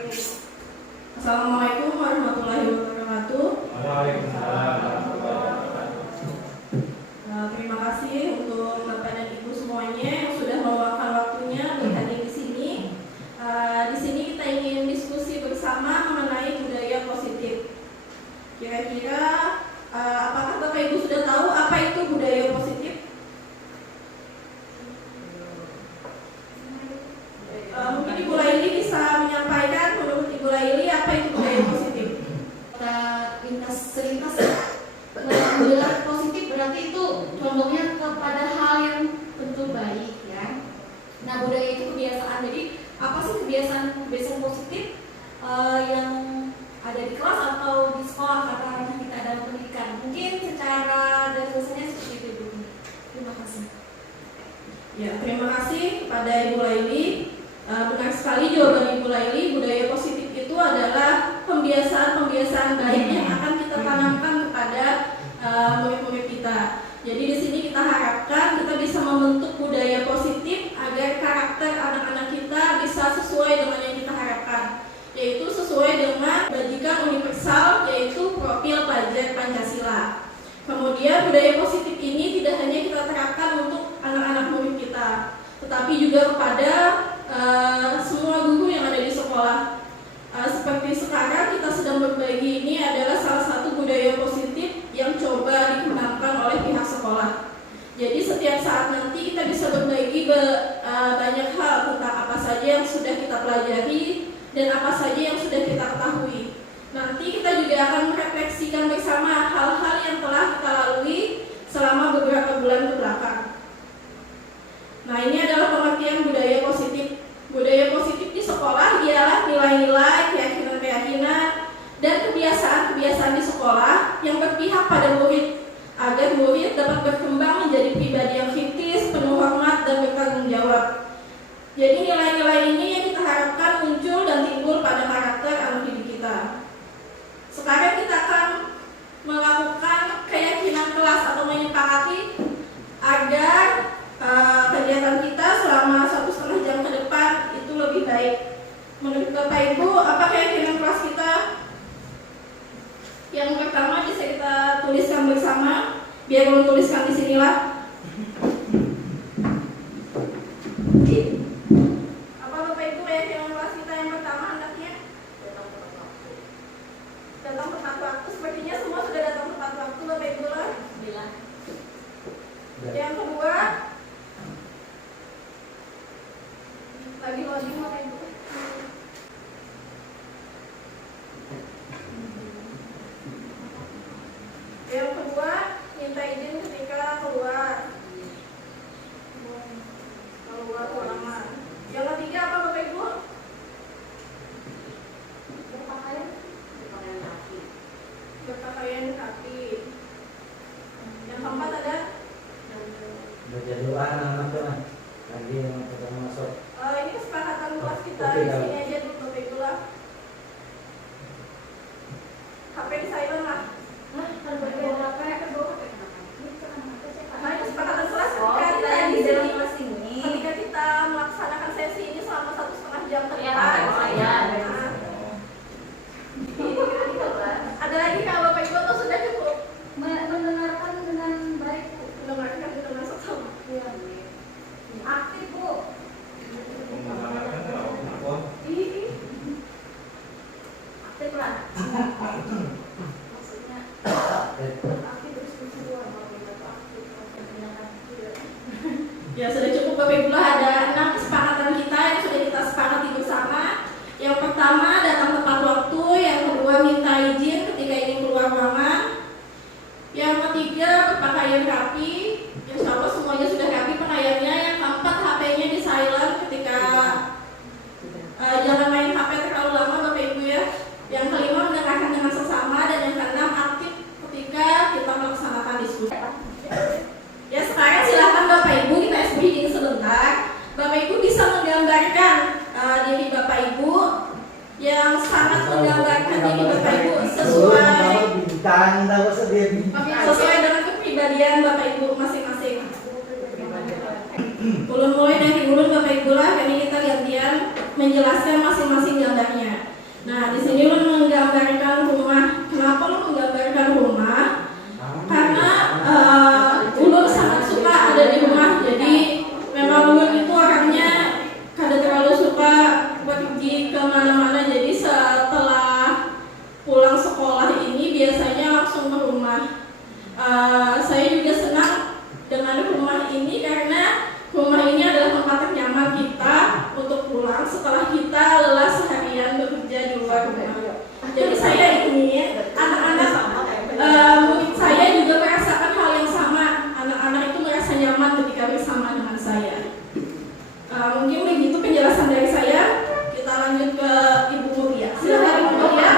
ini. Assalamualaikum warahmatullahi wabarakatuh. Waalaikumsalam. Terima kasih untuk Bapak dan Ibu semuanya yang sudah meluangkan waktunya untuk hadir di sini. Di sini kita ingin diskusi bersama mengenai budaya positif. Kira-kira apakah Bapak Ibu sudah tahu apa itu budaya positif? Mungkin Ibu Laili bisa menyampaikan menurut Ibu Laili apa itu budaya positif? Selintas budaya positif berarti itu condongnya kepada hal yang tentu baik ya. Nah, budaya itu kebiasaan. Jadi apa sih kebiasaan positif yang ada di kelas atau di sekolah katakanlah kita dalam pendidikan? Mungkin secara dasarnya seperti itu Bu. Terima kasih. Ya, terima kasih kepada Ibu Laili. Benar sekali jawaban Ibu Laili. Budaya positif itu adalah pembiasaan baik yang akan kita tanamkan kepada murid-murid kita. Jadi di sini kita harapkan kita bisa membentuk budaya positif agar karakter anak-anak kita bisa sesuai dengan yang kita harapkan, yaitu sesuai dengan bajikan universal, yaitu profil pelajar Pancasila. Kemudian budaya positif ini tidak hanya kita terapkan untuk anak-anak murid kita, tetapi juga kepada semua guru yang ada di sekolah. Seperti sekarang kita sedang berbagi, ini adalah salah satu budaya positif yang coba dikembangkan oleh pihak sekolah. Jadi setiap saat nanti kita bisa berbagi banyak hal tentang apa saja yang sudah kita pelajari dan apa saja yang sudah kita ketahui. Nanti kita juga akan merefleksikan bersama hal-hal yang telah kita lalui selama beberapa bulan kebelakang. Nah, ini adalah pengertian budaya positif. Budaya positif di sekolah ialah nilai-nilai, keyakinan-keyakinan, dan kebiasaan-kebiasaan di sekolah yang berpihak pada murid, agar murid dapat berkembang menjadi pribadi yang kritis, penuh hormat, dan bertanggung jawab. Jadi nilai-nilai ini yang kita harapkan muncul dan timbul pada karakter anak didik kita. Sekarang kita akan melakukan keyakinan kelas atau menyepakati agar kegiatan kita selama 1,5 jam ke depan itu lebih baik. Menurut Bapak Ibu, apa keyakinan kelas kita? Yang pertama bisa kita tuliskan bersama, biar belum tuliskan di sinilah. Apa Bapak Ibu keyakinan kelas kita yang pertama hendaknya? Datang tepat waktu. Sepertinya semua sudah datang tepat waktu Bapak Ibu lah. Yang kedua, lagi loading Bapak Ibu. Yang kedua, minta izin ketika keluar ruangan. Yang ketiga apa Bapak Ibu? Berpakaian rapi. Yang keempat ada? Baca doa anak-anak tuh lagi yang pertama masuk. Ini kesepakatan kelas kita di sini aja dulu Bapak Ibu lah. HP di silent lah. Nah, ini kesepakatan kelas ketika kita di sini. Ketika kita melaksanakan sesi ini selama 1,5 jam ke depan. Ada lagi kalau Bapak Ibu atau sudah cukup? Mendengarkan dengan baik. Mendengarkan dengan seksama. Aktif Bu. Aktif lah. Maksudnya aktif terus berseluruh. Ya sudah cukup Bapak Ibu lah, ada 6 kesepakatan kita yang sudah kita sepakati bersama. Yang pertama datang tepat waktu, yang kedua minta izin ketika ingin keluar ruangan, yang ketiga berpakaian rapi. Insya Allah semuanya sudah rapi pakaiannya. Yang keempat HP-nya di silent ketika jangan main HP terlalu lama Bapak Ibu ya. Yang kelima mendengarkan dengan sesama, dan yang keenam aktif ketika kita melaksanakan diskusi. Ya sekarang silakan Bapak Ibu kita SBY sebentar. Bapak Ibu bisa menggambarkan diri Bapak Ibu yang sangat menggambarkan diri Bapak Ibu sesuai dengan kepribadian Bapak Ibu masing-masing. Ulun mulai dari ulun Bapak Ibu lah, kami kita gantian menjelaskan masing-masing gambarnya. Nah, di sini lu menggambarkan rumah. Kenapa lu menggambarkan rumah? Karena ulun sangat suka ada di rumah. Jadi memang ulun itu orangnya kada terlalu suka pergi kemana-mana. Jadi setelah pulang sekolah ini biasanya langsung ke rumah. Saya juga senang dengan rumah ini karena rumah ini adalah tempat ternyaman kita untuk pulang setelah kita lelah seharian bekerja di luar rumah. Jadi saya ingin anak-anak murid saya juga merasakan hal yang sama. Anak-anak itu merasa nyaman ketika bersama dengan saya. Mungkin begitu penjelasan dari saya. Kita lanjut ke Ibu Mulia. Silakan Ibu Mulia.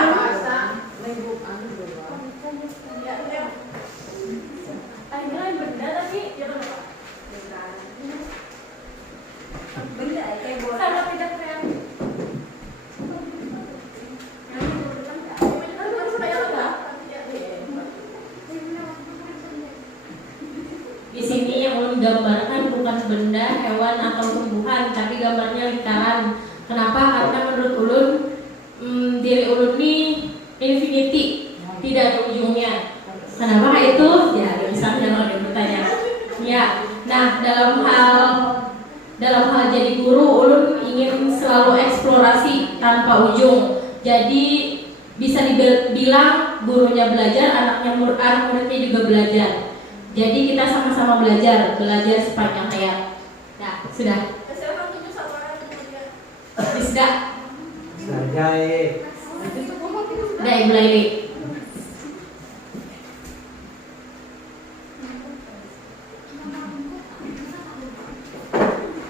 Di sini yang ulun gambarkan bukan benda, hewan atau tumbuhan, tapi gambarnya lingkaran. Kenapa? Karena menurut ulun diri ulun ini infinity, tidak ada ujungnya. Kenapa itu? Ya, bisa menjawab yang bertanya. Ya, nah dalam hal jadi guru, ulun ingin selalu eksplorasi tanpa ujung. Jadi bisa dibilang gurunya belajar, anak muridnya juga belajar. Jadi kita sama-sama belajar sepanjang hayat. Nah, sudah. Sudah. Sarjai. Udah, Ibu Laili.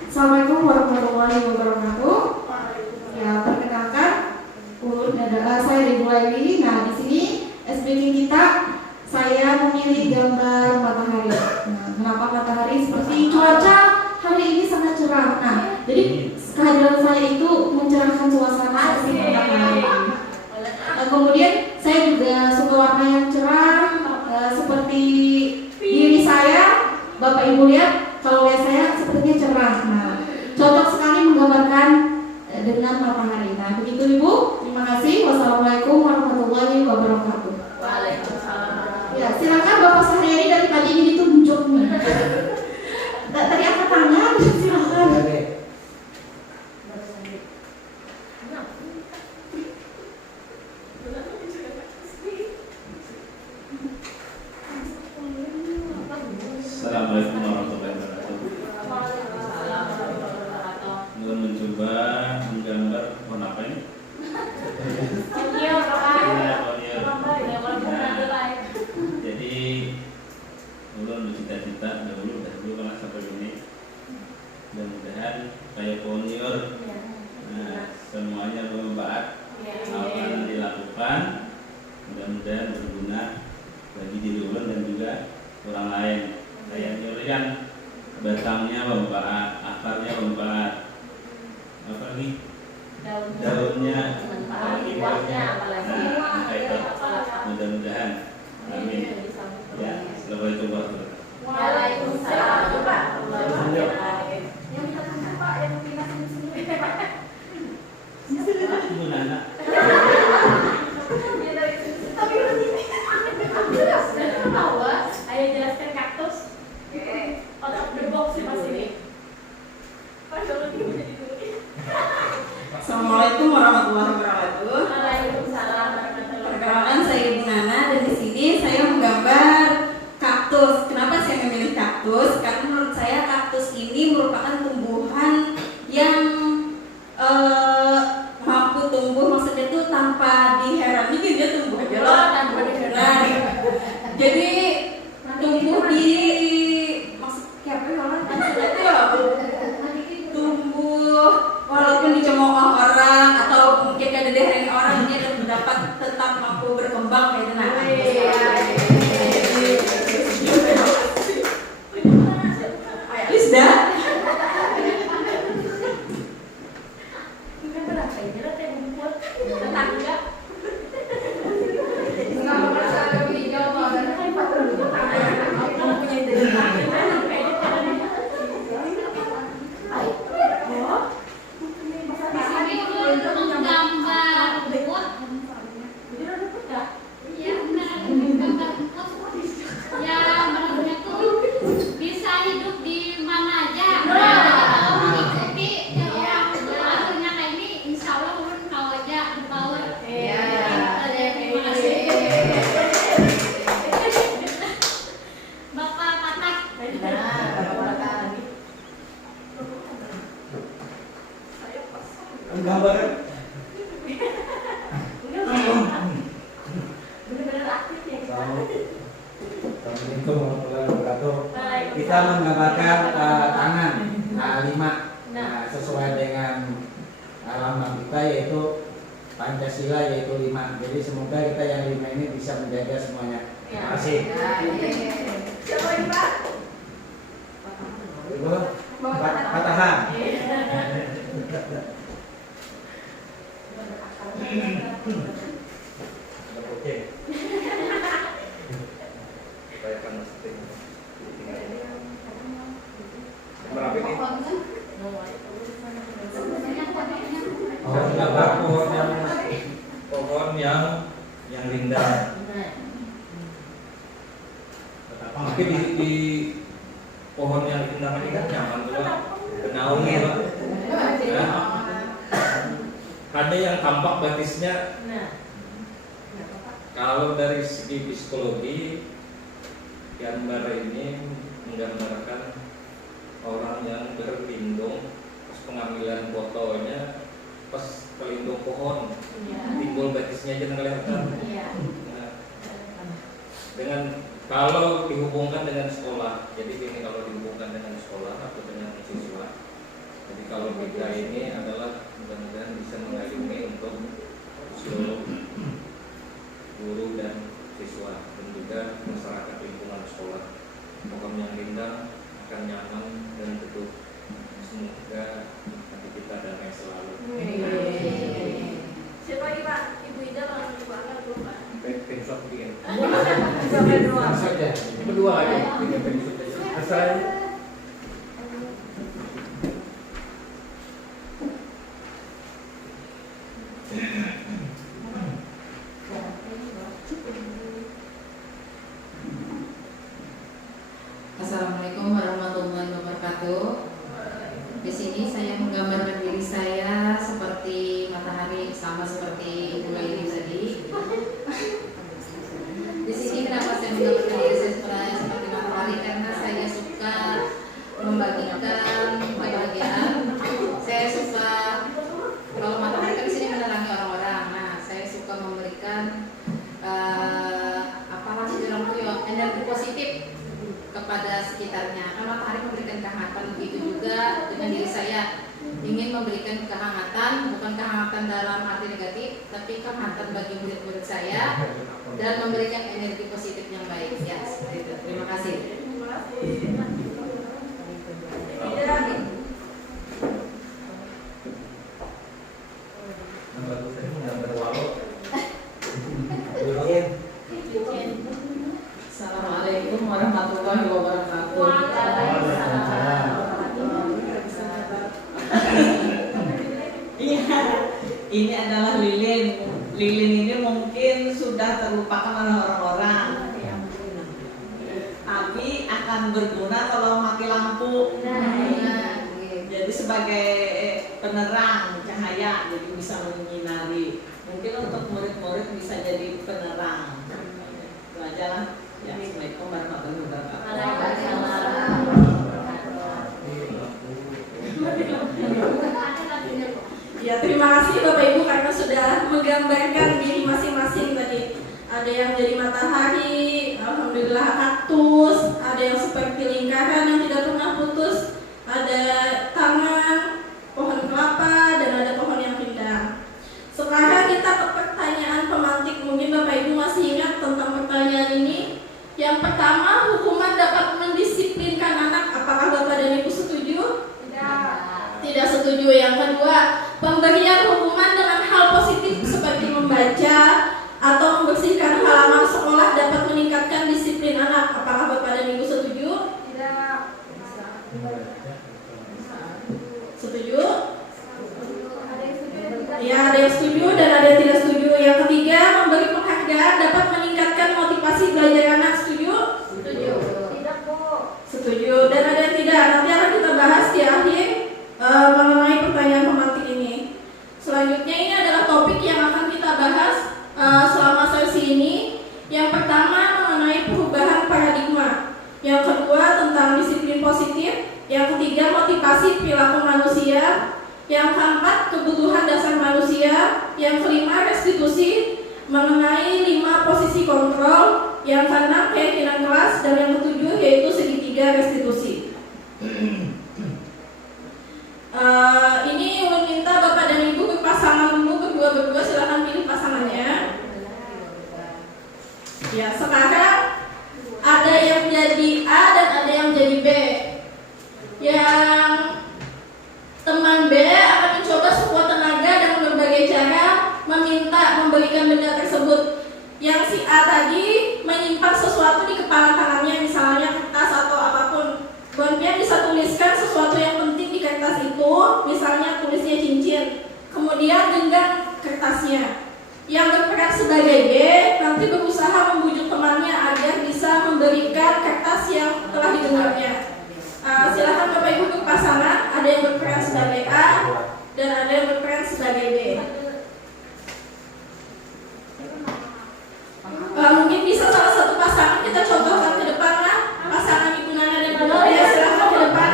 Assalamualaikum warahmatullahi wabarakatuh. Ya, perkenalkan, saya Ibu Laili. Nah, di sini SBK kita saya memilih gambar matahari. Nah, kenapa matahari? Seperti cuaca hari ini sangat cerah. Nah, jadi kehadiran saya itu mencerahkan suasana seperti matahari. Nah, kemudian saya juga suka warna yang cerah, seperti diri saya. Bapak Ibu lihat, kalau lihat saya sepertinya cerah. Nah, cocok sekali menggambarkan dengan matahari. Nah, begitu Ibu. Terima kasih. Wassalamualaikum warahmatullahi wabarakatuh. Ya, silakan Bapak Sahriani dari tadi ini ditunjuk nih. Tadi angkat tangan, silakan. Assalamualaikum warahmatullahi wabarakatuh. Mau mencoba menggambar warna apa ini? Jadi ulun bercita-cita dahulu kalau sampai ini mudah-mudahan kayak pionir. Nah, semuanya bermanfaat akan dilakukan, mudah-mudahan berguna bagi diri ulun dan juga orang lain. Kayak nyurian batangnya bermanfaat, akarnya bermanfaat, apa lagi? Daunnya, limbahnya, nah, kayak itu. Mudah-mudahan. Amin. Ya, assalamualaikum warahmatullahi wabarakatuh. Waalaikumsalam. Coba. Yang kita tunjuk Pak, yang kita sini. Ibu Nana. Tapi begini. Ayo jelaskan kaktus. Out of the box sih Mas ini. Assalamualaikum warahmatullahi wabarakatuh. Waalaikumsalam warahmatullahi wabarakatuh. Perkenalkan, saya Ibu Nana dan di sini saya menggambar kaktus. Kenapa saya memilih kaktus? Karena menurut saya kaktus ini merupakan tumbuhan yang mampu tumbuh, maksudnya itu tanpa diherani, dia tumbuh aja loh, tanpa diherani. Jadi tumbuh di maksudnya apa ya? Maksudnya itu ya tumbuh walaupun dicemooh orang atau mungkin ada diherani orang, dia dapat tetap mampu berkembang kayak itu. Nah, Lisda. Enggak Gambar. Benar-benar aktif ya. Assalamualaikum warahmatullahi wabarakatuh. Kita menggambarkan tangan 5 sesuai dengan lambang kita yaitu Pancasila yaitu 5. Jadi semoga kita yang 5 ini bisa menjaga semuanya. Terima kasih. Siapa ini Pak? Ibu, Fatahan. Oke. Berapa ini? Gambar Pohon yang rindang. Mungkin di pohon yang rindang ini kan nyaman tuh Pak. Benaungnya Pak. Nah, ada yang tampak batisnya. Kalau dari segi psikologi, gambar ini menggambarkan orang yang berlindung, pas pengambilan fotonya pas pelindung pohon, timbul batisnya aja kelihatan. Nah, dengan kalau dihubungkan dengan sekolah, jadi ini kalau dihubungkan dengan sekolah atau dengan siswa, jadi kalau kita ini adalah mudah-mudahan bisa mengayomi untuk seluruh guru dan siswa dan juga masyarakat lingkungan sekolah. Pohon yang rindang akan nyaman dan teduh. Semoga nanti kita damai selalu. Siapa ini Pak? Ibu Ida langsung dibuatkan dulu Pak. Pensok bikin. Sampai dua. saja. Berdua aja. Bikin pensok aja. Asal Assalamualaikum warahmatullahi wabarakatuh. Di sini saya menggambarkan diri saya seperti matahari, sama seperti Ibu Laili tadi. Di sini kenapa saya menggambarkan diri saya seperti matahari, karena saya suka membagikan kebahagiaan. Saya suka, kalau matahari kan di sini menerangi orang-orang. Nah, saya suka memberikan energi positif kepada sekitarnya. Karena matahari memberikan kehangatan, begitu juga dengan diri saya ingin memberikan kehangatan, bukan kehangatan dalam arti negatif, tapi kehangatan bagi murid-murid saya dan memberikan energi positif yang baik. Ya, seperti itu. Terima kasih. Assalamualaikum warahmatullahi wabarakatuh. Iya, ini adalah lilin. Lilin ini mungkin sudah terlupakan oleh orang-orang, tapi akan berguna kalau mati lampu. Jadi sebagai penerang cahaya, jadi bisa menyinari. Mungkin untuk murid-murid bisa jadi penerang. Itu aja lah. Ya, Assalamualaikum warahmatullahi wabarakatuh. Ya, terima kasih Bapak Ibu karena sudah menggambarkan diri masing-masing tadi. Ada yang jadi matahari, alhamdulillah kaktus, ada yang seperti lingkaran yang tidak pernah putus, ada tangan, pohon kelapa, dan ada pohon yang rindang. Sekarang kita ke pertanyaan pemantik. Mungkin Bapak Ibu masih ingat tentang pertanyaan ini. Yang pertama, hukuman dapat mendisiplinkan anak. Apakah Bapak dan Ibu setuju? Tidak setuju. Yang kedua, pemberian hukuman dengan hal positif seperti membaca atau membersihkan halaman sekolah dapat meningkatkan disiplin anak. Apakah Bapak dan Ibu setuju? Tidak. Setuju? Ya, ada yang setuju dan ada yang tidak setuju. Yang ketiga, memberi penghargaan dapat meningkatkan motivasi belajar anak. Setuju? Setuju. Tidak, Bu. Setuju. Dan ada yang tidak. Nanti akan kita bahas di akhir mengenai pertanyaan pemantik ini. Selanjutnya ini adalah topik yang akan kita bahas selama sesi ini. Yang pertama mengenai perubahan paradigma. Yang kedua tentang disiplin positif. Yang ketiga motivasi perilaku manusia. Yang keempat, kebutuhan dasar manusia. Yang kelima, restitusi mengenai 5 posisi kontrol. Yang keenam, keyakinan kelas. Dan yang ketujuh yaitu segitiga restitusi. Ini ulun minta Bapak dan Ibu berpasangan dulu, berdua-berdua, silahkan pilih pasangannya. Ya, sekarang ada yang jadi A dan ada yang jadi B. Yang teman B akan mencoba sekuat tenaga dengan berbagai cara memberikan benda tersebut. Yang si A tadi menyimpan sesuatu di kepala tangannya, misalnya kertas atau apapun. Kemudian bisa tuliskan sesuatu yang penting di kertas itu, misalnya tulisnya cincin. Kemudian genggam kertasnya. Yang berperan sebagai B nanti berusaha membujuk temannya agar bisa memberikan kertas yang telah digenggamnya. Silakan Bapak Ibu berpasangan, ada yang berperan sebagai A dan ada yang berperan sebagai B. Mungkin bisa salah satu pasangan kita contohkan ke depan lah, pasangan Ibu Nana dan Bu Nana, ya silakan ke depan.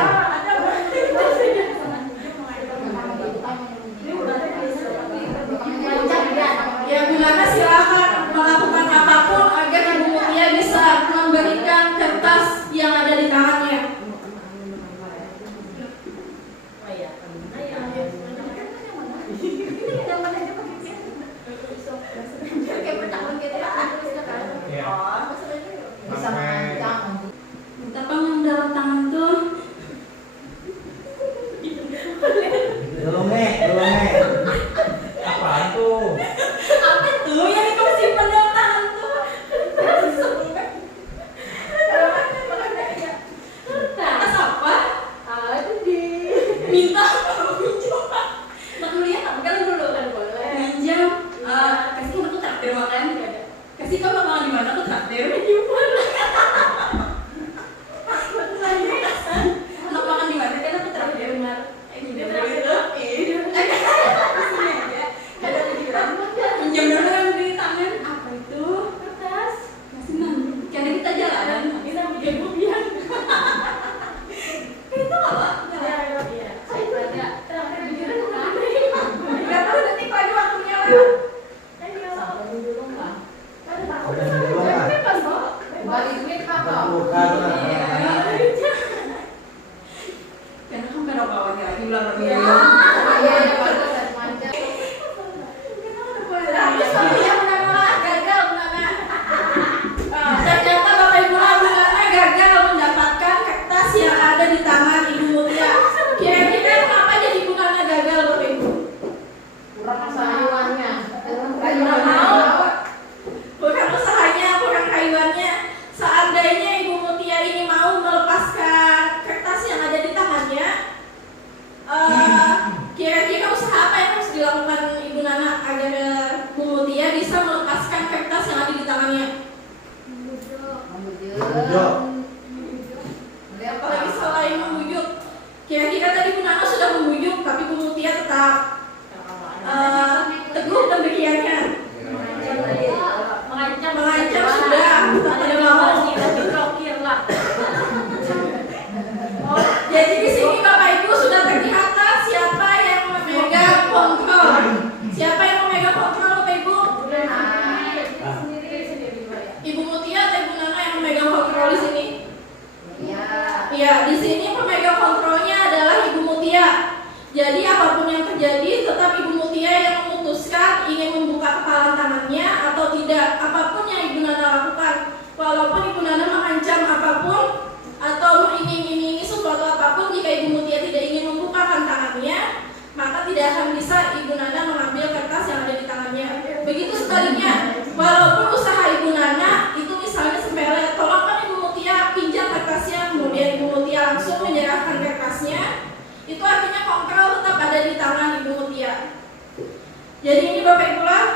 Ya Bu Nana silakan melakukan apapun agar Ibu Mutia bisa memberikan kertas yang ada di tangannya. Minta yang dalam tangan tuh. Belum nih. Apaan tuh? Apa tuh yang dikasih dalam tangan tuh? Atas apa? Ada di Minta coba. Mak dulu ya, tapi kan dulu kan boleh. Minjam. Kasih kamu tuh traktir makan. Kasih kamu makan di mana tuh traktir? Gimana? Anak makan di mana kan aku traktir benar. Pinjam dulu kan di tangan. Apa itu? Kertas. Kasih nanti. Karena kita jalan. Kita bikin rupiah. Itu apa? iya. Itu ada terakhir bikin rumah. 30 detik lagi waktunya lah. Bagi duit apa? Karena kan pada kawannya lagi ulang lagi. Ternyata Bapak Ibu Nana gagal mendapatkan kertas yang ada di tangan Ibu Mutia. Kira-kira kenapa jadi Ibu Nana gagal Bapak Ibu? Kurang usahanya, kurang kayuannya. Seandainya Ibu Mutia ini mau melepaskan kertas yang ada di tangannya, kira-kira usaha apa yang harus dilakukan Ibu Nana agar Bu Mutia bisa melepaskan kertas yang ada di tangannya? Apalagi selain membujuk. Kira-kira tadi Bu Nana sudah membujuk, tapi Bu Mutia tetap teguh pemikirannya. Mengancam sudah, tak ada mau. Jadi di sini Bapak Ibu sudah terlihat siapa yang memegang kontrol. Siapa yang memegang kontrol Bapak Ibu? Ibu Mutia atau Ibu Nana yang memegang kontrol di sini? Iya, di sini pemegang kontrolnya adalah Ibu Mutia. Jadi apapun yang terjadi, tetap Ibu Mutia yang memutuskan ingin membuka kepalan tangannya atau tidak. Apapun yang Ibu Nana lakukan, walaupun Ibu Nana mengancam apapun atau mengiming-imingi sesuatu apapun, jika Ibu Mutia tidak ingin membukakan tangannya, maka tidak akan bisa Ibu Nana mengambil kertas yang ada di tangannya. Begitu sebaliknya, walaupun usaha Ibu Nana itu misalnya sepele, tolongkan Ibu Mutia pinjam kertasnya, kemudian Ibu Mutia langsung menyerahkan kertasnya, itu artinya kontrol tetap ada di tangan Ibu Mutia. Jadi ini Bapak Ibu lah,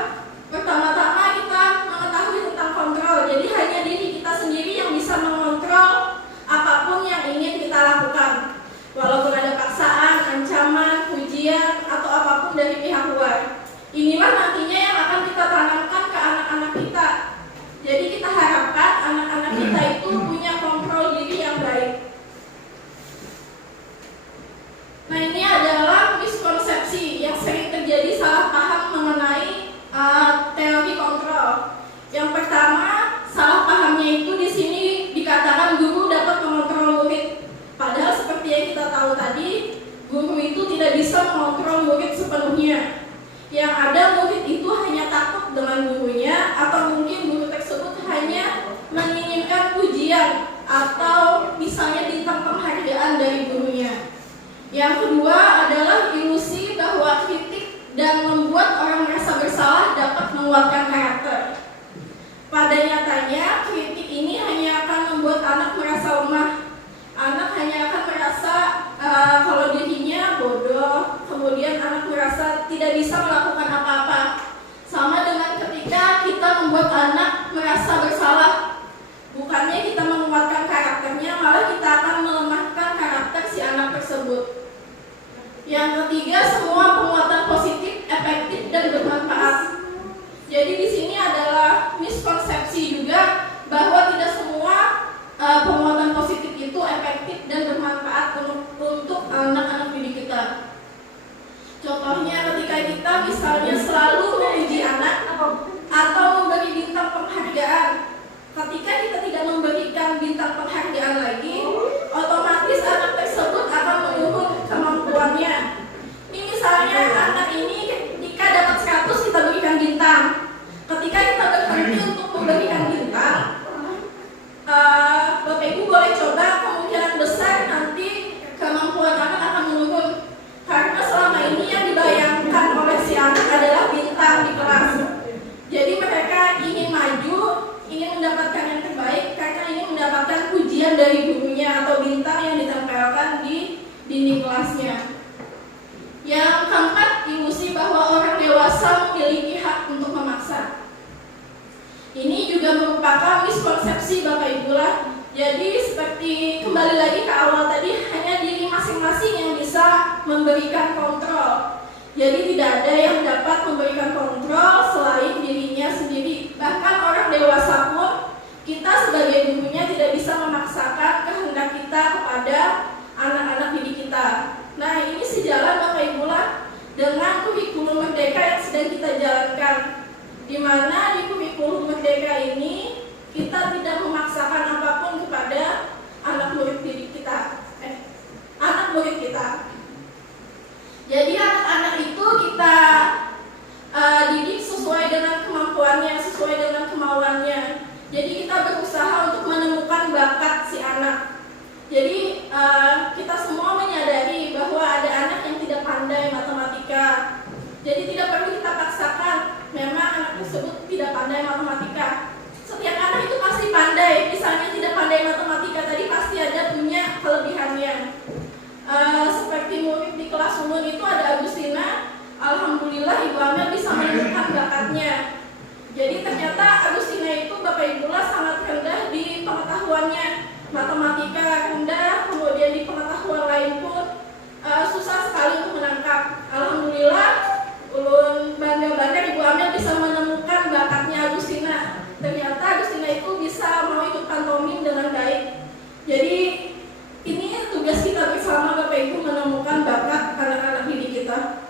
pertama-tama kita mengetahui tentang kontrol. Jadi hanya diri kita sendiri yang bisa mengontrol apapun yang ingin kita lakukan, walaupun ada paksaan, ancaman, pujian, atau apapun dari pihak luar. Inilah nantinya yang akan kita tanamkan ke anak-anak kita. Jadi kita harapkan anak-anak kita itu punya kontrol diri yang baik. Nah, ini adalah miskonsepsi Yang kedua adalah ilusi bahwa kritik dan membuat orang merasa bersalah dapat menguatkan karakter. Pada nyatanya, kritik ini hanya akan membuat anak merasa lemah. Anak hanya akan merasa kalau dirinya bodoh, kemudian anak merasa tidak bisa melakukan apa-apa. Sama dengan ketika kita membuat anak merasa bersalah. Bukannya kita menguatkan karakternya, malah kita akan melemahkan karakter si anak tersebut. Yang ketiga, semua penguatan positif, efektif, dan bermanfaat. Jadi di sini adalah miskonsepsi juga bahwa tidak semua penguatan positif itu efektif dan bermanfaat untuk anak-anak didik kita. Contohnya ketika kita misalnya selalu memuji anak atau memberi bintang penghargaan. Ketika kita tidak memberikan bintang penghargaan lagi, otomatis anak tersebut akan menurun kemampuannya. Ini misalnya anak ini ketika dapat 100 kita berikan bintang. Ketika kita berhenti untuk memberikan bintang, Bapak Ibu boleh coba, kemungkinan besar nanti kemampuan anak akan menurun. Karena selama ini yang dibayangkan oleh si anak adalah bintang di kelas. Jadi mereka ingin maju, ingin mendapatkan yang terbaik karena ingin mendapatkan pujian dari gurunya atau bintang yang ditempelkan di dinding kelasnya. Yang keempat, ilusi bahwa orang dewasa memiliki hak untuk memaksa. Ini juga merupakan miskonsepsi Bapak Ibu lah. Jadi seperti kembali lagi ke awal tadi, hanya diri masing-masing yang bisa memberikan kontrol. Jadi tidak ada yang dapat memberikan kontrol selain dirinya sendiri. Bahkan orang dewasa pun, kita sebagai gurunya tidak bisa memaksakan kehendak kita kepada anak-anak didik kita. Nah, ini sejalan Bapak Ibu lah dengan kurikulum merdeka yang sedang kita jalankan, di mana di kurikulum merdeka ini kita tidak memaksakan apapun kepada anak murid didik kita, anak murid kita. Jadi anak-anak itu kita didik sesuai dengan kemampuannya, sesuai dengan kemauannya. Jadi kita berusaha untuk menemukan bakat si anak. Jadi kita semua menyadari bahwa ada anak yang tidak pandai matematika. Jadi tidak perlu kita paksakan, memang anak tersebut tidak pandai matematika. Setiap anak itu pasti pandai. Misalnya tidak pandai matematika tadi pasti ada punya kelebihannya. Seperti murid di kelas umum itu ada Agustina. Alhamdulillah Ibu Amel bisa menemukan bakatnya. Jadi ternyata Agustina itu Bapak Ibu sangat rendah di pengetahuannya. Matematika rendah, kemudian di pengetahuan lain pun susah sekali untuk menangkap. Alhamdulillah ulun bangga-bangga Ibu Amel bisa menemukan bakatnya Agustina. Ternyata Agustina itu bisa mau ikut pantomim dengan baik. Jadi ini tugas kita bersama Bapak Ibu menemukan bakat anak-anak didik kita.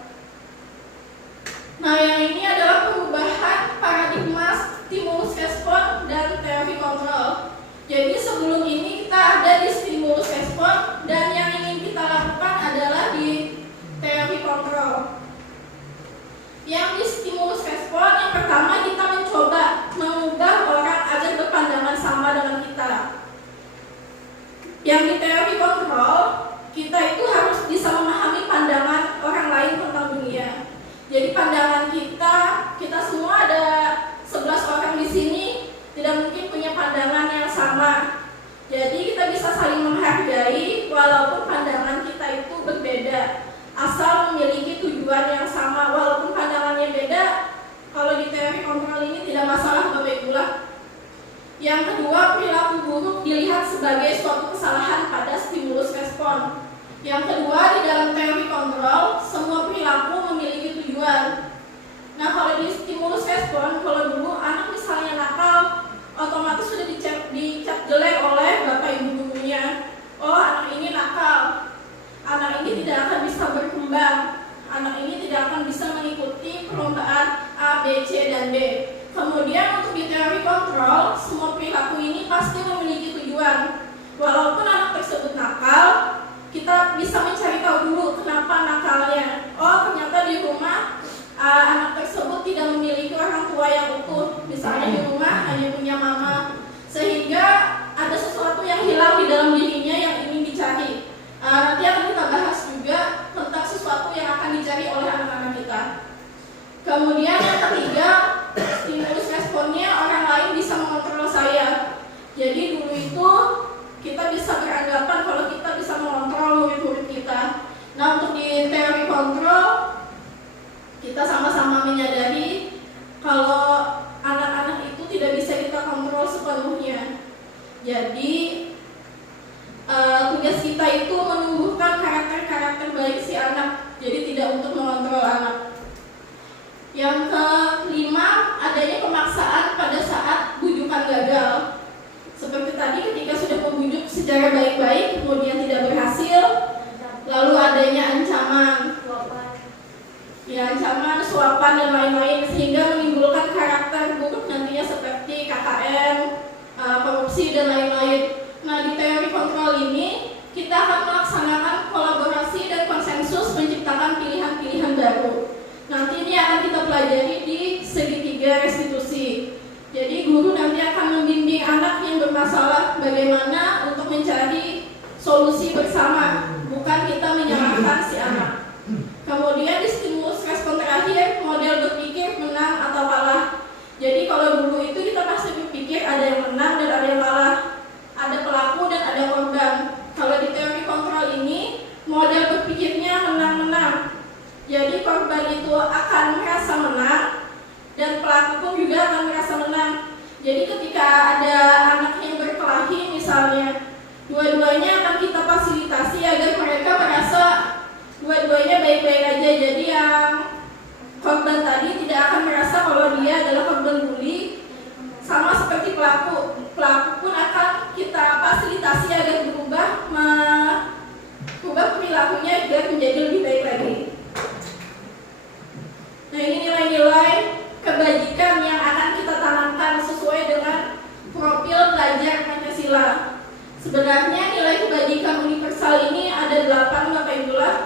Nah, yang ini adalah perubahan paradigma stimulus respon dan teori kontrol. Jadi sebelum ini kita ada di stimulus respon dan yang ingin kita lakukan adalah di teori kontrol. Yang di stimulus respon, yang pertama kita mencoba mengubah orang agar berpandangan sama dengan kita. Yang di teori kontrol, kita itu harus bisa memahami pandangan orang lain tentang dunia. Jadi pandangan kita semua ada 11 orang di sini, tidak mungkin punya pandangan yang sama. Jadi kita bisa saling menghargai walaupun pandangan kita itu berbeda, asal memiliki tujuan yang sama. Walaupun pandangannya beda, kalau di teori kontrol ini tidak masalah Bapak Ibu lah. Yang kedua, perilaku buruk dilihat sebagai suatu kesalahan pada stimulus respon. Yang kedua, di dalam teori kontrol, semua perilaku memiliki tujuan. Nah, kalau di stimulus respon, kalau dulu anak misalnya nakal, otomatis sudah dicap jelek oleh Bapak Ibu gurunya. Oh, anak ini nakal, anak ini tidak akan bisa berkembang, anak ini tidak akan bisa mengikuti perlombaan A, B, C, dan D. Kemudian untuk di teori kontrol, semua perilaku ini pasti memiliki tujuan. Walaupun anak tersebut nakal, kita bisa mencari tahu dulu kenapa nakalnya. Oh, ternyata di rumah anak tersebut tidak memiliki orang tua yang utuh. Misalnya di rumah hanya punya mama, sehingga ada sesuatu menyadari kalau anak-anak itu tidak bisa kita kontrol sepenuhnya. Jadi tugas kita itu menumbuhkan karakter-karakter baik si anak, jadi tidak untuk mengontrol anak. Yang kelima, adanya pemaksaan pada saat bujukan gagal. Seperti tadi ketika sudah membujuk secara baik-baik kemudian tidak berhasil, lalu adanya ancaman, ancaman, suapan dan lain-lain sehingga menimbulkan karakter buruk nantinya seperti KKN, korupsi dan lain-lain. Nah, di teori kontrol ini kita akan melaksanakan kolaborasi dan konsensus menciptakan pilihan-pilihan baru. Nanti ini akan kita pelajari di segitiga restitusi. Jadi guru nanti akan membimbing anak yang bermasalah bagaimana untuk mencari solusi bersama, bukan kita menyalahkan si anak. Kemudian di stimulus respon terakhir, model berpikir menang atau kalah. Jadi kalau dulu itu kita pasti berpikir ada yang menang dan ada yang kalah, ada pelaku dan ada korban. Kalau di teori kontrol ini, model berpikirnya menang-menang. Jadi korban itu akan merasa menang dan pelaku pun juga akan merasa menang. Jadi ketika ada anak yang berkelahi misalnya, dua-duanya akan kita fasilitasi agar mereka merasa dua-duanya baik-baik aja. Jadi yang korban tadi tidak akan merasa kalau dia adalah korban bully, sama seperti pelaku. Pelaku pun akan kita fasilitasi agar berubah perilakunya agar menjadi lebih baik lagi. Nah, ini nilai-nilai kebajikan yang akan kita tanamkan sesuai dengan profil pelajar Pancasila. Sebenarnya nilai kebajikan universal ini ada 8 Bapak Ibu lah,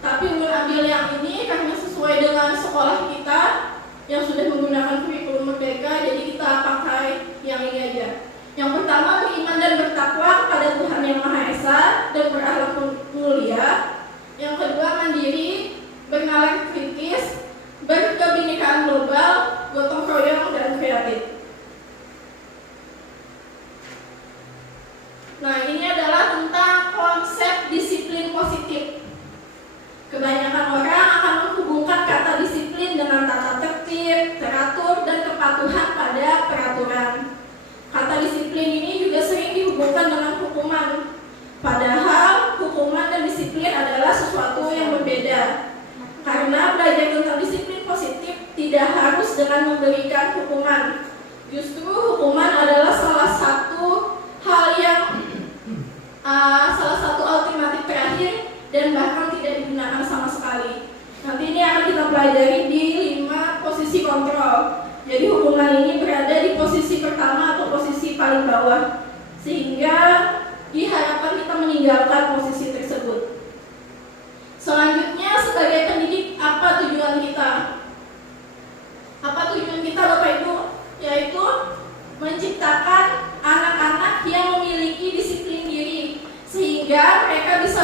tapi Ulun ambil yang ini karena sesuai dengan sekolah kita yang sudah menggunakan kurikulum merdeka, jadi kita pakai yang ini aja. Yang pertama, beriman dan bertakwa kepada Tuhan Yang Maha Esa dan berakhlak mulia. Yang kedua, mandiri, bernalar kritis, berkebinekaan global, gotong royong dan kreatif. Nah, ini adalah tentang konsep disiplin positif. Kebanyakan orang akan menghubungkan kata disiplin dengan tata tertib, teratur, dan kepatuhan pada peraturan. Kata disiplin ini juga sering dihubungkan dengan hukuman. Padahal hukuman dan disiplin adalah sesuatu yang berbeda. Karena belajar tentang disiplin positif tidak harus dengan memberikan hukuman. Justru hukuman adalah salah satu hal yang salah satu alternatif terakhir dan bahkan tidak digunakan sama sekali. Nanti ini akan kita pelajari di 5 posisi kontrol. Jadi hukuman ini berada di posisi pertama atau posisi paling bawah, sehingga diharapkan kita meninggalkan posisi tersebut. Selanjutnya, sebagai pendidik, apa tujuan kita? Apa tujuan kita Bapak Ibu? Yaitu menciptakan anak-anak yang memiliki disiplin diri, sehingga mereka bisa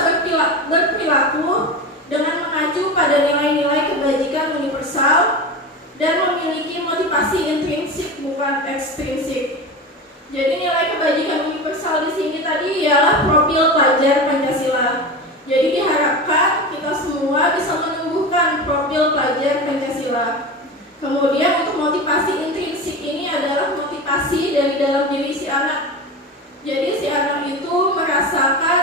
berperilaku dengan mengacu pada nilai-nilai kebajikan universal dan memiliki motivasi intrinsik bukan ekstrinsik. Jadi nilai kebajikan universal di sini tadi ialah profil pelajar Pancasila. Jadi diharapkan kita semua bisa menumbuhkan profil pelajar Pancasila. Kemudian untuk motivasi intrinsik ini adalah motivasi dari dalam diri si anak. Jadi si anak itu merasakan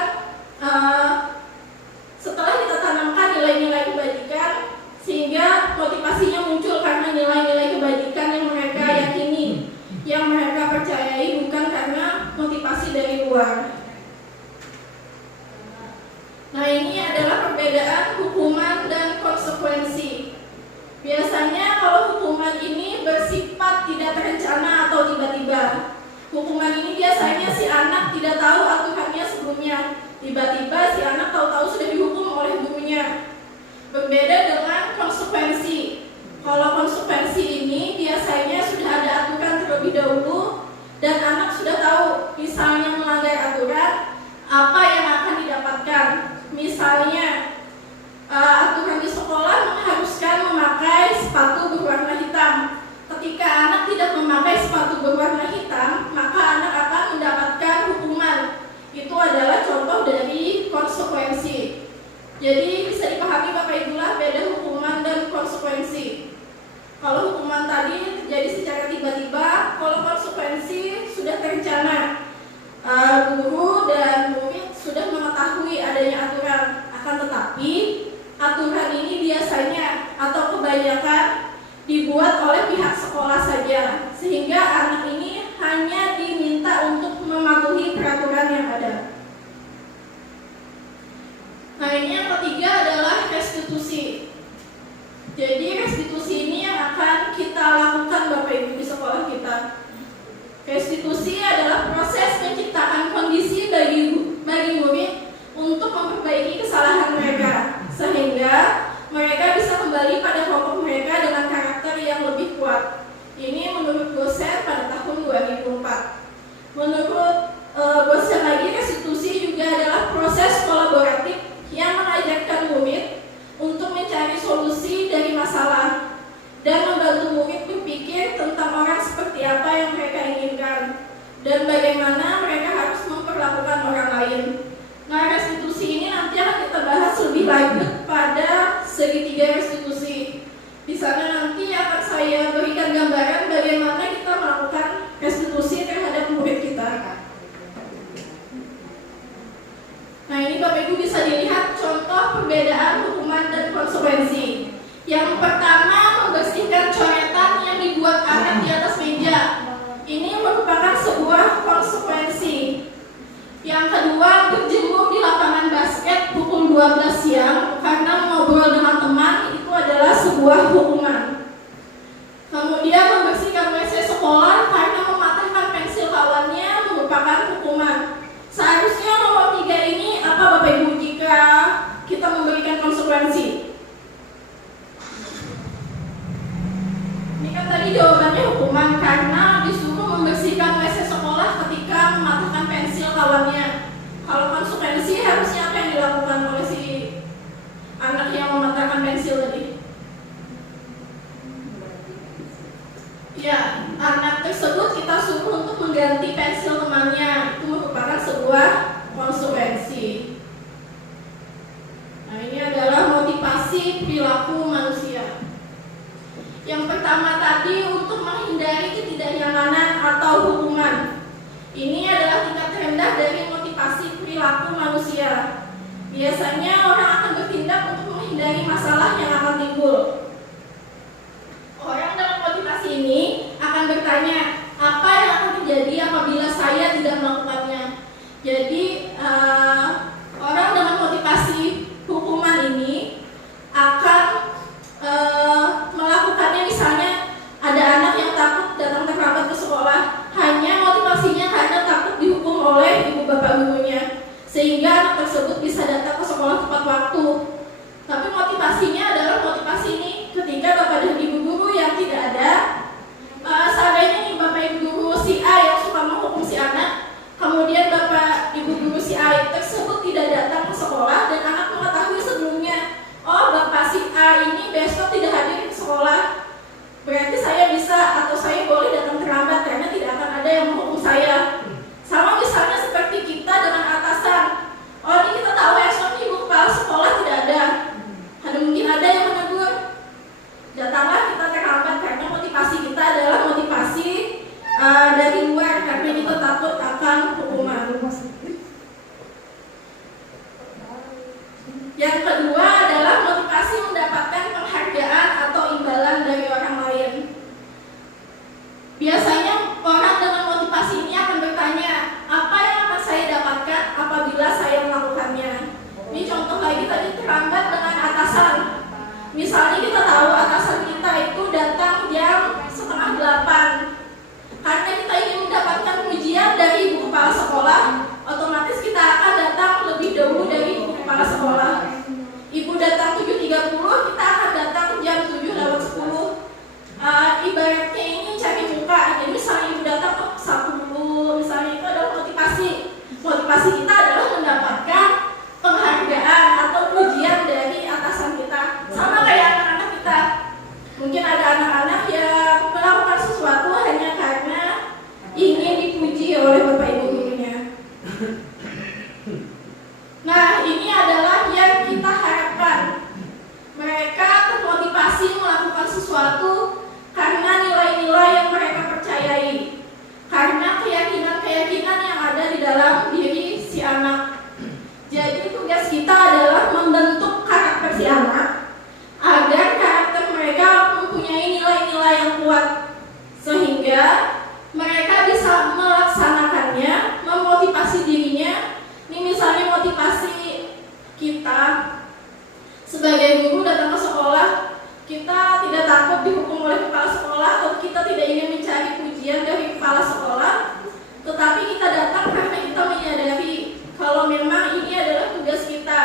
setelah kita tanamkan nilai-nilai kebajikan, sehingga motivasinya muncul karena nilai-nilai kebajikan yang mereka yakini, yang mereka percayai, bukan karena motivasi dari luar. Nah, ini adalah perbedaan hukuman dan konsekuensi. Biasanya kalau hukuman ini bersifat tidak terencana atau tiba-tiba. Hukuman ini biasanya si anak tidak tahu aturannya sebelumnya. Tiba-tiba si anak tahu-tahu sudah dihukum oleh gurunya. Berbeda dengan konsekuensi. Kalau konsekuensi ini biasanya sudah ada aturan terlebih dahulu dan anak sudah tahu, misalnya melanggar aturan, apa yang akan didapatkan. Misalnya aturan di sekolah mengharuskan memakai sepatu berwarna hitam. Ketika anak tidak memakai sepatu berwarna hitam, maka anak akan mendapatkan hukuman. Itu adalah contoh dari konsekuensi. Jadi bisa dipahami Bapak Ibu lah beda hukuman dan konsekuensi. Kalau hukuman tadi terjadi secara tiba-tiba, kalau konsekuensi sudah terencana. Guru dan murid sudah mengetahui adanya aturan, akan tetapi aturan ini biasanya atau kebanyakan dibuat oleh pihak sekolah saja, sehingga anak ini hanya diminta untuk mematuhi peraturan yang ada. Nah, ini yang ketiga adalah restitusi. Jadi restitusi ini yang akan kita lakukan Bapak Ibu di sekolah kita. Restitusi adalah proses menciptakan kondisi bagi murid untuk memperbaiki kesalahan mereka, sehingga mereka bisa kembali pada pokok mereka dengan karakter yang lebih kuat. Ini menurut dosen pada tahun 2004. Menurut dosen lagi, restitusi juga adalah proses kolaboratif yang mengajarkan murid untuk mencari solusi dari masalah dan membantu murid berpikir tentang orang seperti apa yang mereka inginkan dan bagaimana mereka harus memperlakukan orang lain. Nah, restitusi ini nanti akan kita bahas lebih lanjut pada segitiga restitusi. Di sana nanti akan saya berikan gambaran bagaimana kita melakukan restitusi terhadap murid kita. Nah, ini Bapak Ibu bisa dilihat contoh perbedaan hukuman dan konsekuensi. Yang pertama, membersihkan coretan yang dibuat anak di atas meja. Ini merupakan sebuah konsekuensi. Yang kedua, berjemur di lapangan basket pukul 12 siang karena ngobrol dengan teman, itu adalah sebuah hukuman. Kemudian membersihkan WC sekolah karena mematahkan pensil kawannya merupakan hukuman. Seharusnya nomor 3 ini apa Bapak Ibu jika kita memberikan konsekuensi? Ini kan tadi jawabannya hukuman karena disuruh membersihkan WC sekolah ketika mematahkan pensil kawannya. Kalau konsekuensi harusnya apa yang dilakukan oleh si anak yang mematahkan pensil tadi? Ya, anak tersebut kita suruh untuk mengganti pensil temannya. Itu merupakan sebuah konsekuensi. Nah, ini adalah motivasi perilaku manusia. Yang pertama tadi untuk menghindari ketidaknyamanan atau hukuman. Ini adalah tingkat terendah dari motivasi perilaku manusia. Biasanya orang akan bertindak untuk menghindari masalah yang akan timbul. Orang dalam motivasi ini akan bertanya, apa yang akan terjadi apabila saya tidak melakukannya? Jadi orang dengan motivasi hukuman ini akan melakukannya. Misalnya ada anak yang takut datang terlambat ke sekolah, hanya motivasinya karena takut dihukum oleh ibu bapak gurunya, sehingga anak tersebut bisa datang ke sekolah tepat waktu. Tapi motivasinya adalah motivasi ini ketika bapak dan ibu guru yang tidak ada. Seandainya nih bapak ibu guru si A yang suka menghukum si anak, kemudian bapak ibu guru si A tersebut tidak datang ke sekolah dan anak mengetahui sebelumnya, oh bapak si A ini besok tidak hadir ke sekolah, berarti saya bisa atau saya boleh datang terlambat karena tidak akan ada yang menghukum saya. Sama misalnya seperti kita dengan atasan, oh ini kita tahu esok ibu kepala sekolah tidak ada, mungkin ada yang menegur, datanglah kita terlambat karena motivasi kita adalah motivasi dari luar karena kita takut akan hukuman. Yang kedua adalah motivasi mendapatkan penghargaan atau imbalan dari orang lain. Biasanya orang dengan motivasi ini akan bertanya, apa yang akan saya dapatkan apabila saya melakukannya? Ini contoh lagi tadi terlambat dengan atasan. Misalnya kita tahu atasan kita itu datang jam 7:30. Karena kita ingin mendapatkan pujian dari ibu kepala sekolah, otomatis kita akan datang lebih dahulu dari ibu kepala sekolah. Ibu datang 7:30, kita akan datang jam 7:10. Ibaratnya ini cari muka. Jadi misalnya ibu datang ke 10, misalnya itu adalah motivasi. Motivasi kita adalah mendapatkan penghargaan atau pujian dari atasan kita. Sama kayak anak-anak kita. Mungkin ada anak-anak yang melakukan sesuatu hanya karena ingin dipuji oleh bapak ibu gurunya. Nah, ini adalah yang kita harapkan. Mereka termotivasi melakukan sesuatu kita sebagai guru datang ke sekolah, kita tidak takut dihukum oleh kepala sekolah atau kita tidak ingin mencari pujian dari kepala sekolah, tetapi kita datang karena kita menyadari kalau memang ini adalah tugas kita.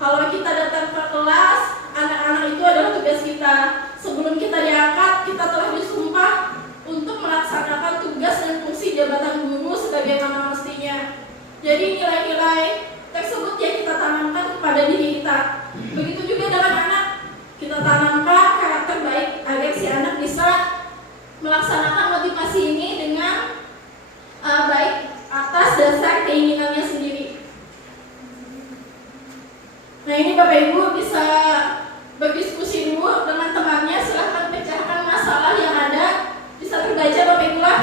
Kalau kita datang ke kelas, anak-anak itu adalah tugas kita. Sebelum kita diangkat, kita telah disumpah untuk melaksanakan tugas dan fungsi jabatan guru sebagaimana mestinya. Jadi nilai-nilai tersebut yang kita tanamkan kepada diri kita. Begitu juga dengan anak, kita tanamkan karakter baik agar si anak bisa melaksanakan motivasi ini dengan baik atas dasar keinginannya sendiri. Nah, ini Bapak Ibu bisa berdiskusi dulu dengan temannya, silahkan pecahkan masalah yang ada. Bisa terbaca Bapak Ibu lah.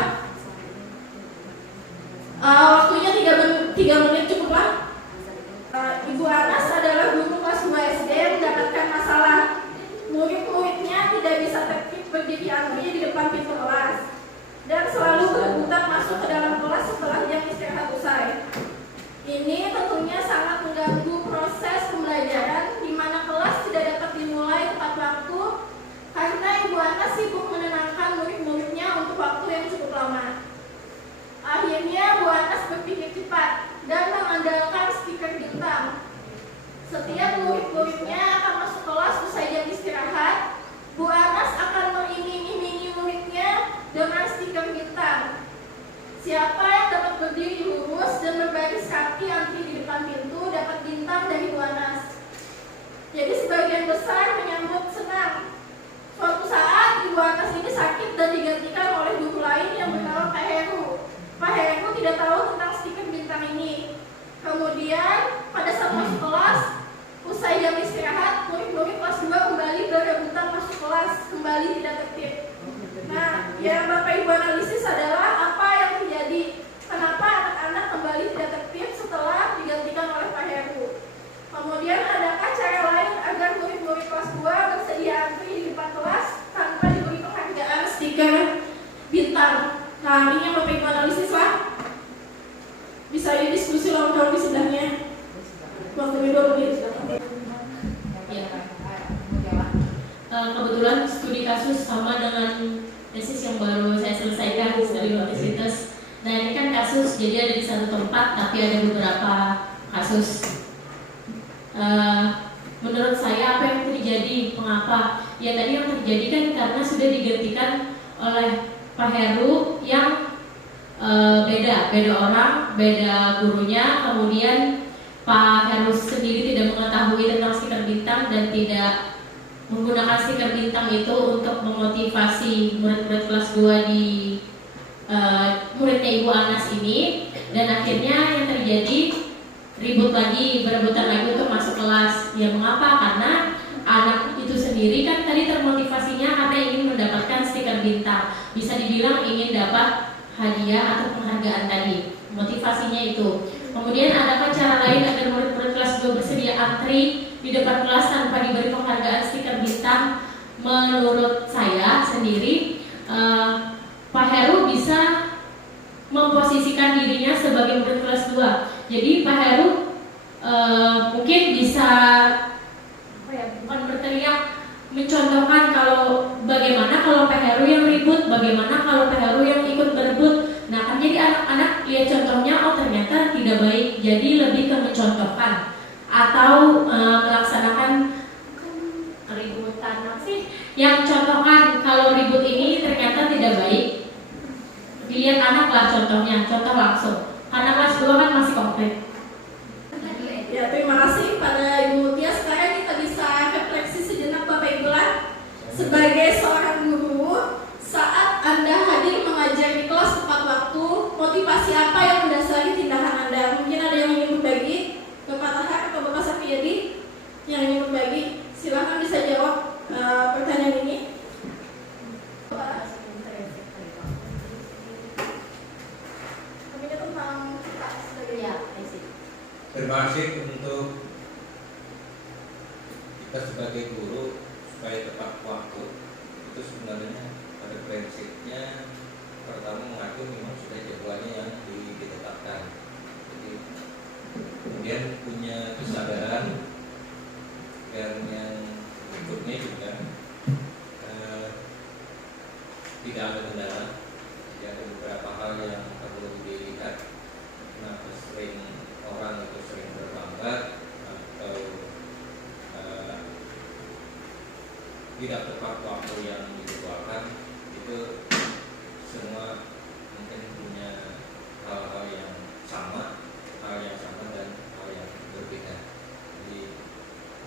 Waktunya 3 menit cukuplah. Ibu Anas adalah guru kelas 2 SD yang mendapatkan masalah. Murid-muridnya tidak bisa tertib berdiri antri di depan pintu kelas dan selalu berebutan masuk ke dalam kelas setelah jam istirahat usai. Ini tentunya sangat mengganggu proses pembelajaran di mana kelas tidak dapat dimulai tepat waktu karena Ibu Anas sibuk menenangkan murid-muridnya untuk waktu yang cukup lama. Akhirnya Bu Anas berpikir cepat dan mengandalkan stiker bintang. Setiap murid-muridnya akan masuk kelas usai jam istirahat, Bu Anas akan mengiming-imingi muridnya dengan stiker bintang. Siapa yang dapat berdiri lurus dan berbaris kaki antri di depan pintu dapat bintang dari Bu Anas. Jadi sebagian besar menyambut senang. Suatu saat Ibu Anas ini sakit dan digantikan oleh guru lain yang bernama Pak Heru. Pak Heru tidak tahu tentang stiker bintang ini. Kemudian pada saat masuk kelas, usai jam istirahat, murid-murid kelas 2 kembali berebutan masuk kelas, kembali tidak tertib. Nah, yang Bapak Ibu analisis adalah apa yang terjadi. Kenapa anak-anak kembali tidak tertib setelah digantikan oleh Pak Heru? Kemudian adakah cara lain agar murid-murid kelas 2 bersedia antri di depan kelas tanpa diberi penghargaan stiker bintang? Nah, ini yang Bapak Ibu analisis lah. Bisa didiskusi lawan-lawan di sebelahnya. Waktu 2 menit. Kebetulan studi kasus sama dengan tesis yang baru saya selesaikan, studi universitas. Nah, ini kan kasus, jadi ada di satu tempat tapi ada beberapa kasus. Menurut saya apa yang terjadi, mengapa? Ya tadi yang terjadi kan karena sudah digantikan oleh Pak Heru yang beda orang, beda gurunya. Kemudian Pak Heru sendiri tidak mengetahui tentang stiker bintang dan tidak menggunakan stiker bintang itu untuk memotivasi murid-murid kelas 2 di muridnya Ibu Anas ini, dan akhirnya yang terjadi ribut lagi, berebutan lagi untuk masuk kelas. Ya mengapa? Karena anak itu sendiri kan tadi termotivasinya karena ingin mendapatkan stiker bintang, bisa dibilang ingin dapat hadiah atau penghargaan tadi, motivasinya itu. Kemudian adakah cara lain agar murid-murid kelas 2 bersedia antri di depan kelas tanpa diberi penghargaan stiker bintang? Menurut saya sendiri, Pak Heru bisa memposisikan dirinya sebagai murid kelas 2. Jadi Pak Heru mungkin bisa bukan berteriak, mencontohkan kalau bagaimana kalau Pak Heru yang ribut, bagaimana kalau Pak Heru yang ikut berebut. Nah kan jadi anak-anak lihat contohnya, oh ternyata tidak baik, jadi lebih ke mencontohkan atau melaksanakan keributan sih yang contohkan kalau ribut ini ternyata tidak baik. Dilihat anak lah contohnya, contoh langsung. Karena kelas 2 kan masih konkret. Ya, terima kasih pada Ibu Mutia. Sekarang kita bisa refleksi sejenak Bapak Ibu lah. Sebagai seorang guru, saat Anda hadir mengajar di kelas tepat waktu, motivasi apa yang mendasari tindakan Anda? Mungkin ada yang ingin berbagi, Bapak Tahar atau Bapak Safiyadi yang ingin berbagi. Silahkan bisa jawab pertanyaan ini. Terima kasih untuk kita sebagai guru supaya tepat waktu. Itu sebenarnya pada prinsipnya pertama mengacu memang sudah jadwalnya yang ditetapkan. Jadi kemudian punya kesadaran, dan yang berikutnya juga tidak ada kendala. Jadi ada beberapa hal yang perlu dilihat. Kenapa sering orang itu sering terlambat atau tidak tepat waktu yang dijadwalkan, itu semua mungkin punya hal-hal yang sama dan hal yang berbeda. Jadi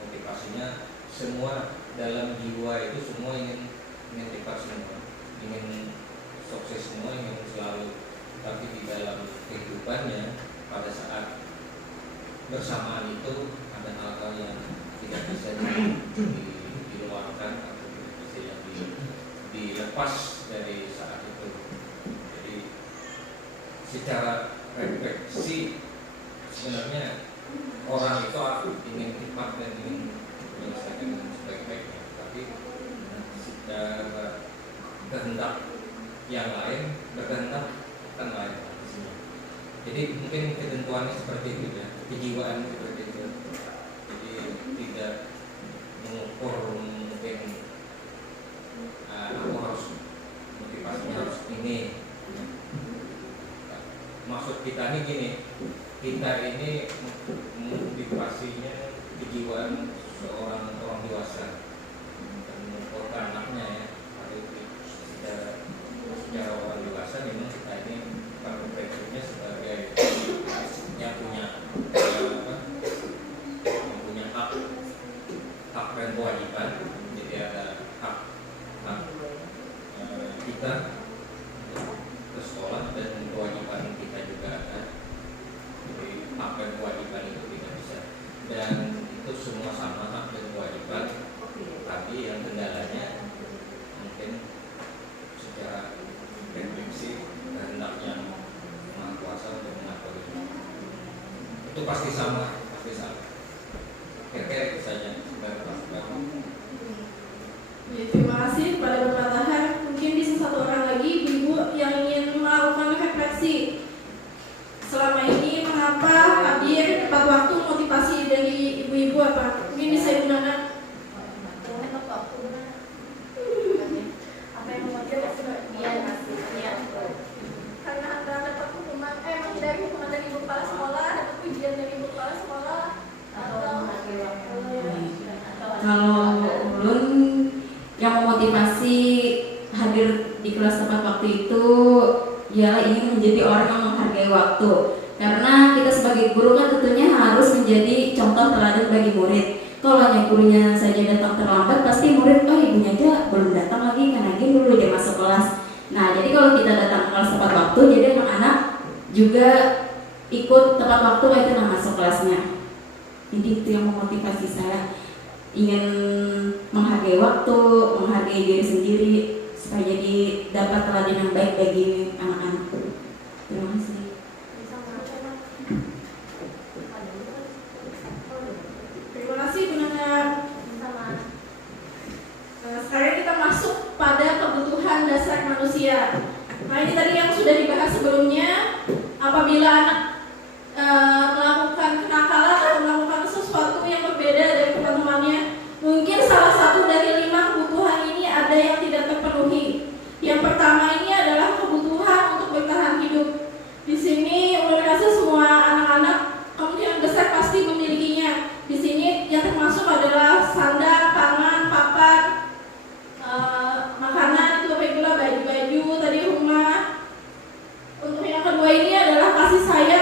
motivasinya semua dalam jiwa itu semua ingin cepat semua, ingin sukses semua, ingin selalu, tapi di dalam kehidupannya pada saat bersamaan itu ada hal-hal yang tidak bisa diluangkan atau tidak bisa yang dilepas dari saat itu. Jadi secara refleksi sebenarnya orang itu ingin cepat dan ingin menyelesaikan dengan sebaik-baiknya, tapi secara kehendak yang lain berkehendak kan lain. Jadi mungkin ketentuannya seperti itu ya, kejiwaan seperti itu. Jadi tidak mengukur mungkin aku harus motivasinya harus ini. Maksud kita ini gini, kita ini motivasinya kejiwaan seorang orang dewasa dan mengukur anaknya ya. Secara orang dewasa memang kita ini profesinya sebagai yang punya hak dan kewajiban. Jadi ada hak kita ke sekolah dan kewajiban kita juga ada. Jadi hak dan kewajiban itu tidak bisa, dan itu semua sama, hak dan kewajiban. Tapi yang kendalanya mungkin secara refleksi kehendak yang Maha Kuasa untuk mengatur itu pasti sama. Kira-kira itu saja. Ya, terima kasih kepada Bapak Tahar. Mungkin bisa satu orang lagi ibu yang ingin melakukan refleksi selama ini, mengapa hadir tepat waktu, motivasi dari ibu-ibu apa? Mungkin bisa Ibu Nana. Apa yang memotivasi dia Karena Anda dapat hukuman, dari hukuman dari ibu kepala sekolah, dapat pujian dari ibu kepala sekolah, atau Kalau ulun yang memotivasi hadir di kelas tepat waktu itu ialah ingin menjadi orang yang menghargai waktu. Karena kita sebagai guru kan tentunya harus menjadi contoh teladan bagi murid. Kalau hanya gurunya saja datang terlambat, pasti murid, ibunya aja belum datang lagi, karena lagi dulu dia masuk kelas. Nah, jadi kalau kita datang ke kelas tepat waktu, jadi anak-anak juga ikut tepat waktu itu masuk kelasnya. Jadi itu yang memotivasi saya, ingin menghargai waktu, menghargai diri sendiri, supaya jadi dapat teladan yang baik bagi anak-anak. Terima kasih. terima kasih Bu Nana. Sekarang kita masuk pada kebutuhan dasar manusia. Nah, ini tadi yang sudah dibahas sebelumnya. Apabila anak melakukan kenakalan atau melakukan sesuatu yang berbeda dari teman-temannya, mungkin salah satu dari 5 kebutuhan ini ada yang tidak terpenuhi. Yang pertama ini adalah kebutuhan untuk bertahan hidup. Di sini ulun rasa semua anak-anak kemungkinan besar pasti memilikinya. Di sini yang termasuk adalah sandang, pangan, papan, makanan, itu baju-baju, tadi rumah. Untuk yang kedua ini adalah kasih sayang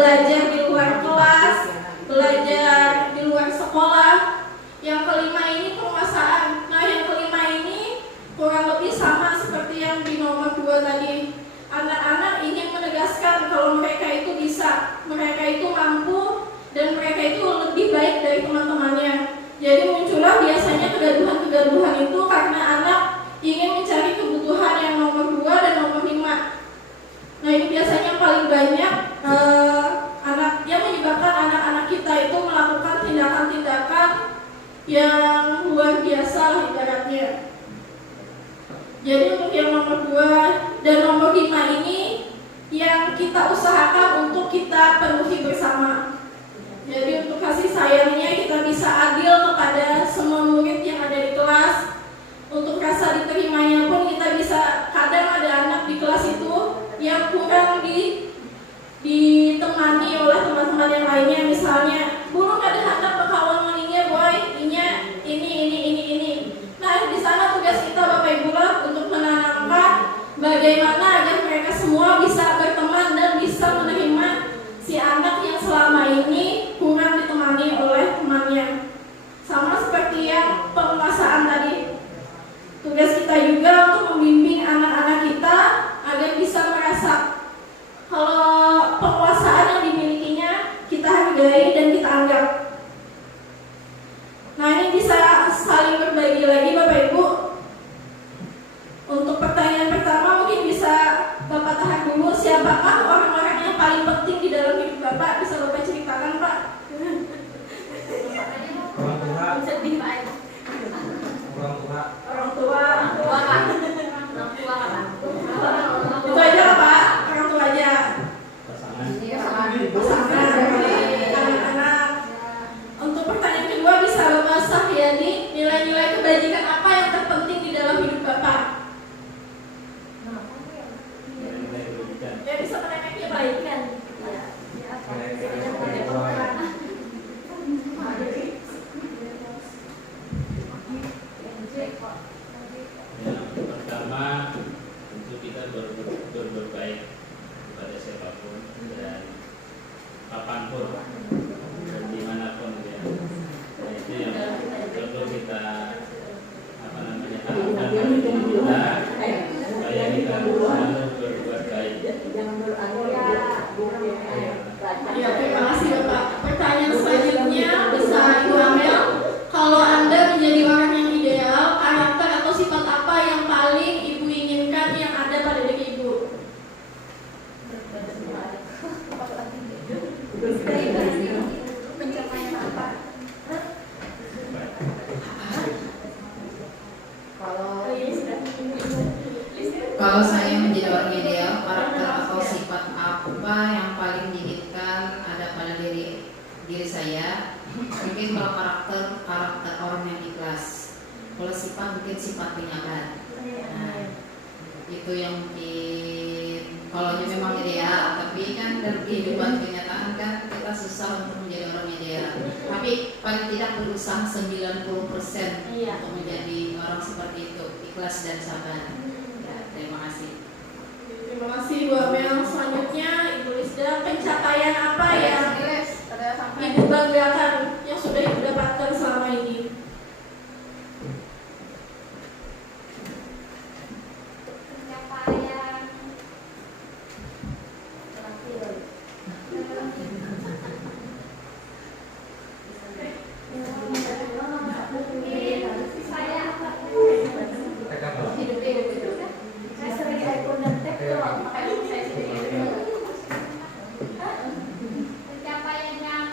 belajar di luar kelas, belajar di luar sekolah. Yang kelima ini penguasaan. Nah, yang kelima ini kurang lebih sama seperti yang di nomor 2 tadi. Anak-anak ingin menegaskan kalau mereka itu bisa, mereka itu mampu, dan mereka itu lebih baik dari teman-temannya. Jadi muncullah biasanya kegaduhan-kegaduhan itu karena anak ingin mencari kebutuhan yang nomor 2 dan nomor 5. Nah, ini biasanya paling banyak anak yang menyebabkan anak-anak kita itu melakukan tindakan-tindakan yang luar biasa ibaratnya. Jadi untuk yang nomor 2 dan nomor 5 ini yang kita usahakan untuk kita penuhi bersama. Jadi untuk kasih sayangnya kita bisa adil kepada semua murid yang ada di kelas. Untuk rasa diterimanya pun kita bisa, kadang ada anak di kelas itu yang kurang ditemani oleh teman-teman yang lainnya. Misalnya, belum ada anak berkawan maninya boy, ini. Nah, di sana tugas kita Bapak Ibu lah untuk menanamkan bagaimana agar mereka semua bisa berteman dan bisa menerima si anak yang selama ini kurang ditemani oleh temannya. Sama seperti yang penguasaan tadi. Tugas kita juga untuk membimbing anak-anak kita agar bisa merasa kalau penguasaan yang dimilikinya kita hargai dan kita anggap. Nah, ini bisa saling berbagi lagi Bapak Ibu. Untuk pertanyaan pertama mungkin bisa Bapak tahan dulu. Siapakah orang-orang yang paling penting di dalam hidup Bapak? Bisa Bapak ceritakan Pak? Orang tua. Itu aja lah Pak, orang tua aja. Pasangan, anak-anak. Untuk pertanyaan kedua bisa Bapak Sahyani, nilai-nilai kebajikan apa yang terpenting di dalam hidup Bapak? Ya bisa mengenai kebaikan. Yang pertama, tentu kita berbuat baik kepada siapapun dan kapanpun dan dimanapun ya. Nah, itu yang perlu kita tanamkan pada diri kita supaya kita selalu berbuat baik. Ya, terima kasih Bapak. Pertanyaan selanjutnya bisa Ibu Amel. Kalau Anda menjadi orang yang ideal, karakter atau sifat apa yang paling Ibu inginkan yang ada pada diri Ibu? Pencapaian apa? Kalau saya menjadi orang ideal, karakter atau sifat apa yang paling diinginkan ada pada diri saya? Mungkin kalau karakter orang yang ikhlas. Kalau sifat mungkin sifat penyabar. Nah, itu yang mungkin kalau memang ideal, tapi kan dalam kehidupan kenyataan kan kita susah untuk menjadi orang ideal. Tapi paling tidak berusaha 90% untuk menjadi orang seperti itu, ikhlas dan sabar. Terima kasih. Terima kasih Bu Amel. Selanjutnya Ibu Lisda, pencapaian apa yang Ibu banggakan yang sudah Ibu dapatkan selama ini? Pencapaian pencapaian yang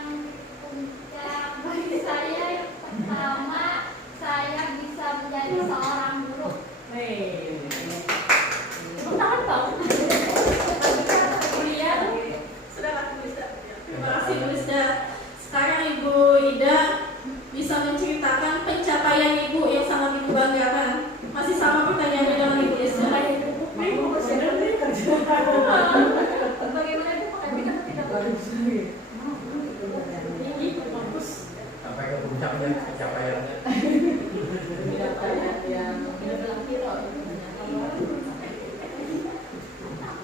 puncak bagi saya yang pertama, saya bisa menjadi seorang guru. Terima kasih Bu Lisda. Sekarang Ibu Ida bisa menceritakan pencapaian Ibu yang sangat Ibu banggakan. Masih sama pertanyaannya dengan Ibu Lisda. Sampai ke puncaknya pencapaian.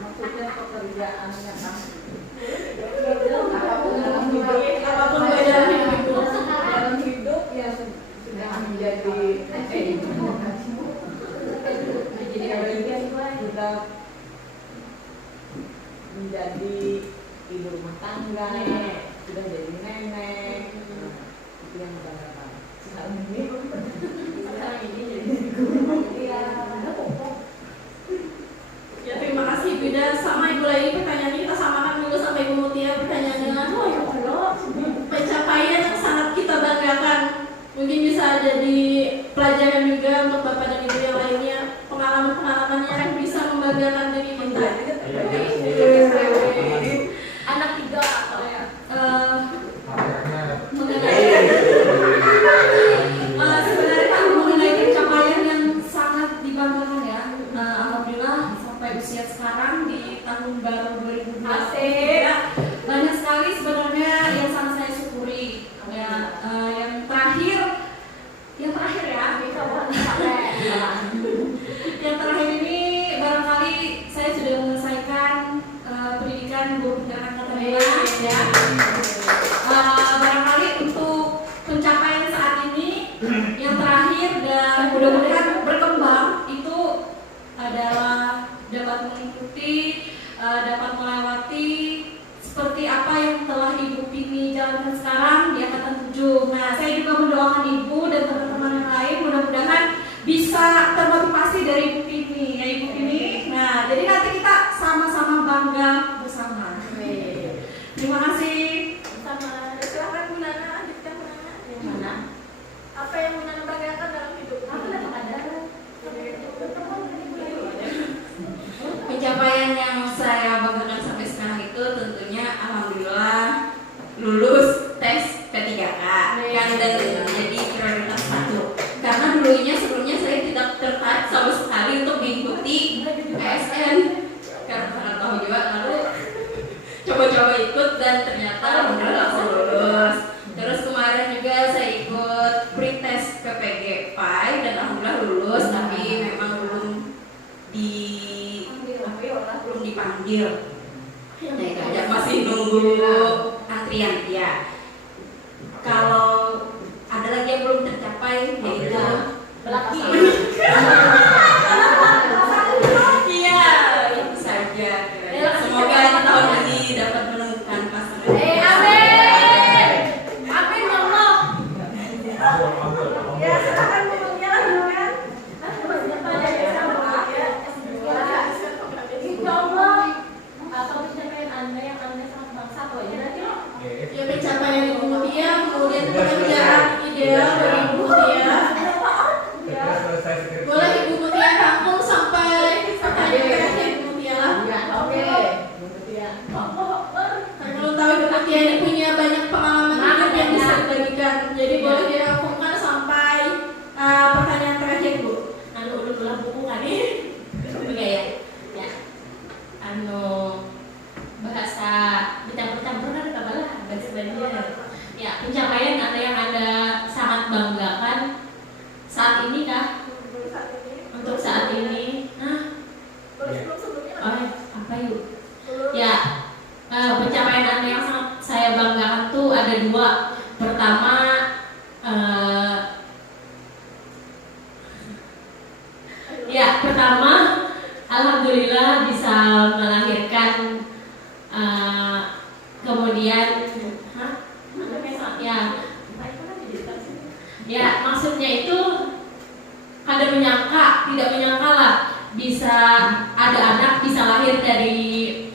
Maksudnya pekerjaan yang rumah tangga, sudah jadi nenek. Nah, itu yang membanggakan. Sekarang ini jadi guru. Ya, terima kasih Ibu Ida sama Ibu Laili. Pertanyaannya kita samakan dulu sama Ibu Mutia. Pertanyaannya pencapaian yang sangat kita banggakan. Mungkin bisa jadi pelajaran juga untuk Bapak dan Ibu yang lainnya. Pengalaman-pengalaman yang bisa membanggakan diri kita. Anak 3 atau sebenarnya kan mengenai pencapaian yang sangat dibanggakan ya. Alhamdulillah sampai usia sekarang di tahun baru 2023 banyak sekali sebenarnya yang sangat saya syukuri. Ya, yang terakhir ya, yang terakhir ini barangkali saya sudah menyelesaikan pendidikan guru penggerak kata ya. Barangkali untuk pencapaian saat ini yang terakhir dan mudah-mudahan berkembang itu adalah dapat mengikuti, dapat melewati seperti apa yang telah Ibu Pini jalankan sekarang di angkatan 7. Nah, saya juga mendoakan Ibu dan teman-teman yang lain mudah-mudahan bisa termotivasi dari Ibu Pini. Ya Ibu Pini. Nah, jadi nanti kita sama-sama bangga bersama. Terima kasih. Sama. Silakan Bu Nana, lanjutkan Bu Nana. Mana? Apa yang Bu Nana banggakan dalam hidup? Pencapaian yang saya banggakan sampai sekarang itu tentunya alhamdulillah lulus tes P3K yang dan menjadi prioritas 1. Karena sebelumnya saya tidak tertarik sama sekali untuk mengikuti PSN karena tahu juga, lalu coba-coba ikut dan ternyata alhamdulillah langsung lulus. Terus kemarin juga saya ikut pretest PPG PAI dan alhamdulillah lulus, tapi memang belum dipanggil. Ya, masih nunggu antrian ya. Kalau ada lagi yang belum tercapai yaitu laki. Iya, itu saja. Semoga di tahun ini dapat menemukan pasangan. Amin. Amin ya Allah. Ya, silakan Bu Mutia dulu kan. Insya Allah atau pencapaian Anda yang Anda sangat bangsa aja nanti loh. Ya, pencapaian Ibu Mutia, kemudian pekerjaan ideal dari Ibu Mutia. Boleh Ibu Mutia rangkum sampai pertanyaan terakhir Ibu Mutia lah. Karena belum tahu Ibu Mutia ini punya banyak pengalaman hidup yang bisa dibagikan. Jadi boleh dirangkumkan sampai pertanyaan terakhir Bu. Udah pulang buku kan nih? Enggak ya? Ya. Bahasa bercampur-campur kan kabalah bahasa Belanda. Ya, pencapaian Anda yang Anda sangat banggakan saat ini kah? Untuk saat ini? Apa yuk? Ya, pencapaian Anda yang sangat saya banggakan tuh ada 2. Pertama, alhamdulillah bisa melahirkan, kemudian ya maksudnya itu tidak menyangka lah bisa ada anak bisa lahir dari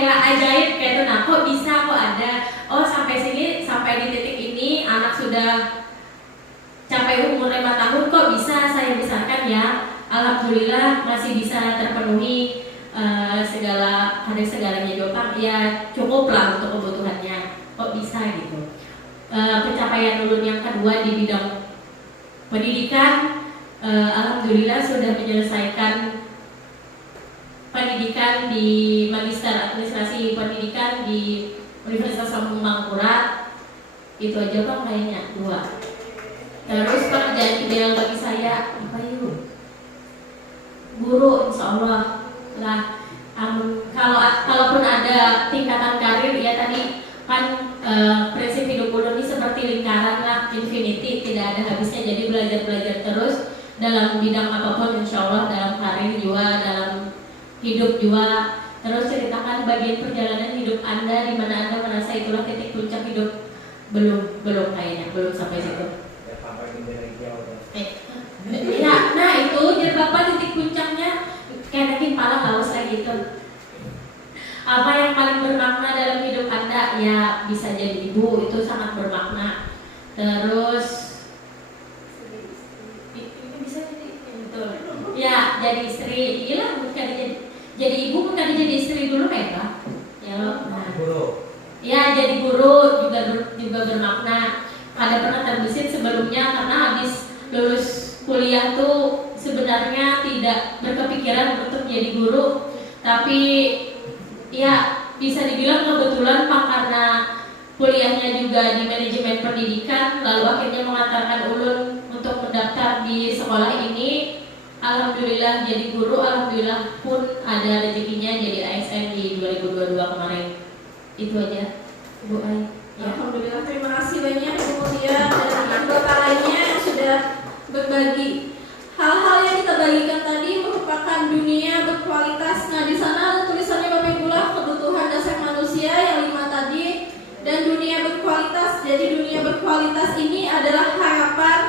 kayak ajaib kayak itu. Nah, kok bisa, kok ada, sampai di titik ini anak sudah sampai umur 5 tahun kok bisa saya besarkan ya. Alhamdulillah masih bisa terpenuhi segalanya juga ya, cukup lah untuk kebutuhannya. Kok bisa gitu. Pencapaian ulun yang kedua di bidang pendidikan, alhamdulillah sudah menyelesaikan pendidikan di Magister Administrasi Pendidikan di Universitas Lampung Mangkurat. Itu aja Bang kayaknya 2. Terus pekerjaan ideal bagi saya apa yuk? Guru, insya Allah. Nah, kalaupun ada tingkatan karir ya tadi kan prinsip hidup ulun ini seperti lingkaran lah, infinity, tidak ada habisnya. Jadi belajar terus dalam bidang apapun, insya Allah dalam karir juga, dalam hidup juga. Terus ceritakan bagian perjalanan hidup Anda di mana Anda merasa itulah titik puncak hidup. Belum kayaknya, belum sampai situ. Ya, nah itu jadi Bapak titik puncaknya kayak bikin pala haus lagi gitu. Apa yang paling bermakna dalam hidup Anda? Ya bisa jadi ibu, itu sangat bermakna. Terus bisa ya jadi istri, gila bukan jadi ibu, bukan jadi istri dulu ya Pak? Ya, nah. Ya jadi guru juga bermakna. Ada pernah terbesit sebelumnya karena habis lulus kuliah tuh sebenarnya tidak berkepikiran untuk jadi guru, tapi ya bisa dibilang kebetulan Pak karena kuliahnya juga di manajemen pendidikan, lalu akhirnya mengantarkan ulun untuk mendaftar di sekolah ini. Alhamdulillah jadi guru, alhamdulillah pun ada rezekinya jadi ASN di 2022 kemarin. Itu aja Bu Ai. Ya. Alhamdulillah, terima kasih banyak Ibu Mulia dan Bapak lainnya yang sudah berbagi. Hal-hal yang kita bagikan tadi merupakan dunia berkualitas. Nah, di sana ada tulisannya Bapak Ibu lah, kebutuhan dasar manusia yang 5 tadi dan dunia berkualitas. Jadi dunia berkualitas ini adalah harapan,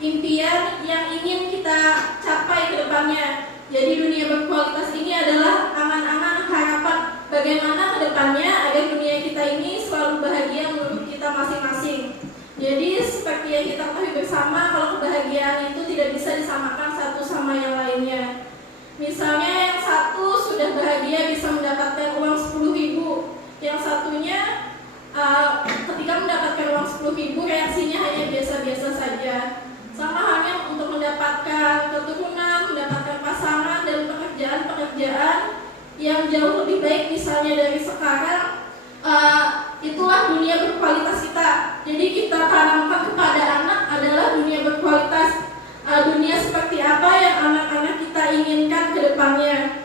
impian yang ingin kita capai ke depannya. Jadi dunia berkualitas ini adalah angan-angan, harapan bagaimana ke depannya agar dunia kita ini selalu bahagia menurut kita masing-masing. Jadi seperti yang kita ketahui bersama, kalau kebahagiaan itu tidak bisa disamakan satu sama yang lainnya. Misalnya yang satu sudah bahagia bisa mendapatkan uang 10.000, yang satunya ketika mendapatkan uang 10.000 reaksinya hanya biasa-biasa saja. Sama halnya untuk mendapatkan keturunan, mendapatkan pasangan dan pekerjaan-pekerjaan yang jauh lebih baik misalnya dari sekarang, itulah dunia berkualitas kita. Jadi kita tanamkan kepada anak adalah dunia berkualitas, dunia seperti apa yang anak-anak kita inginkan ke depannya.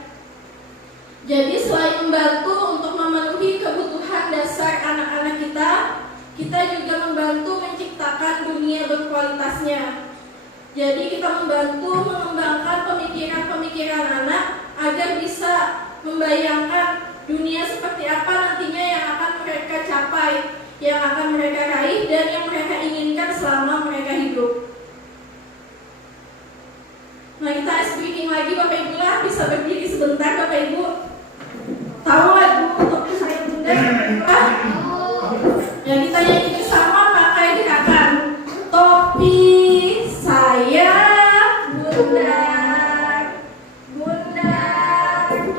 Jadi selain membantu untuk memenuhi kebutuhan dasar anak-anak kita juga membantu menciptakan dunia berkualitasnya. Jadi kita membantu mengembangkan pemikiran-pemikiran anak agar bisa membayangkan dunia seperti apa nantinya yang akan mereka capai, yang akan mereka raih dan yang mereka inginkan selama mereka hidup. Nah, kita ice breaking lagi Bapak Ibu lah, bisa berdiri sebentar Bapak Ibu. Tahu lagu untuk saya bunda? Yang kita nyanyi bersama pakai gerakan topi saya bunda.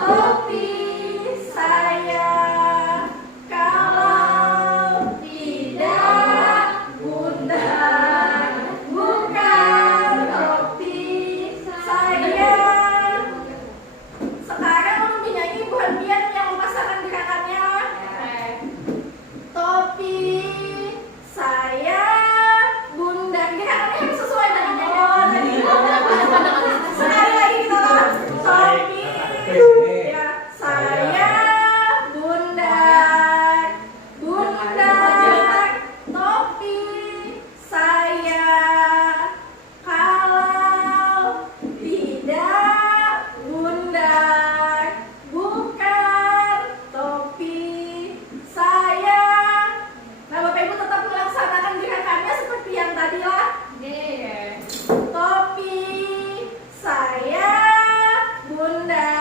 Topi saya, kalau tidak bunda, bukan topi saya. Sekarang mau menyanyi bukan biar yang memasarkan gerakannya. Topi saya bunda, gerakannya harus sesuai dengan nyanyian. Sekali lagi kita lakukan topi. Saya bunda, topi saya, kalau tidak bunda, bukan topi saya. Nah Bapak Ibu tetap melaksanakan gerakannya seperti yang tadi lah. Topi saya bunda.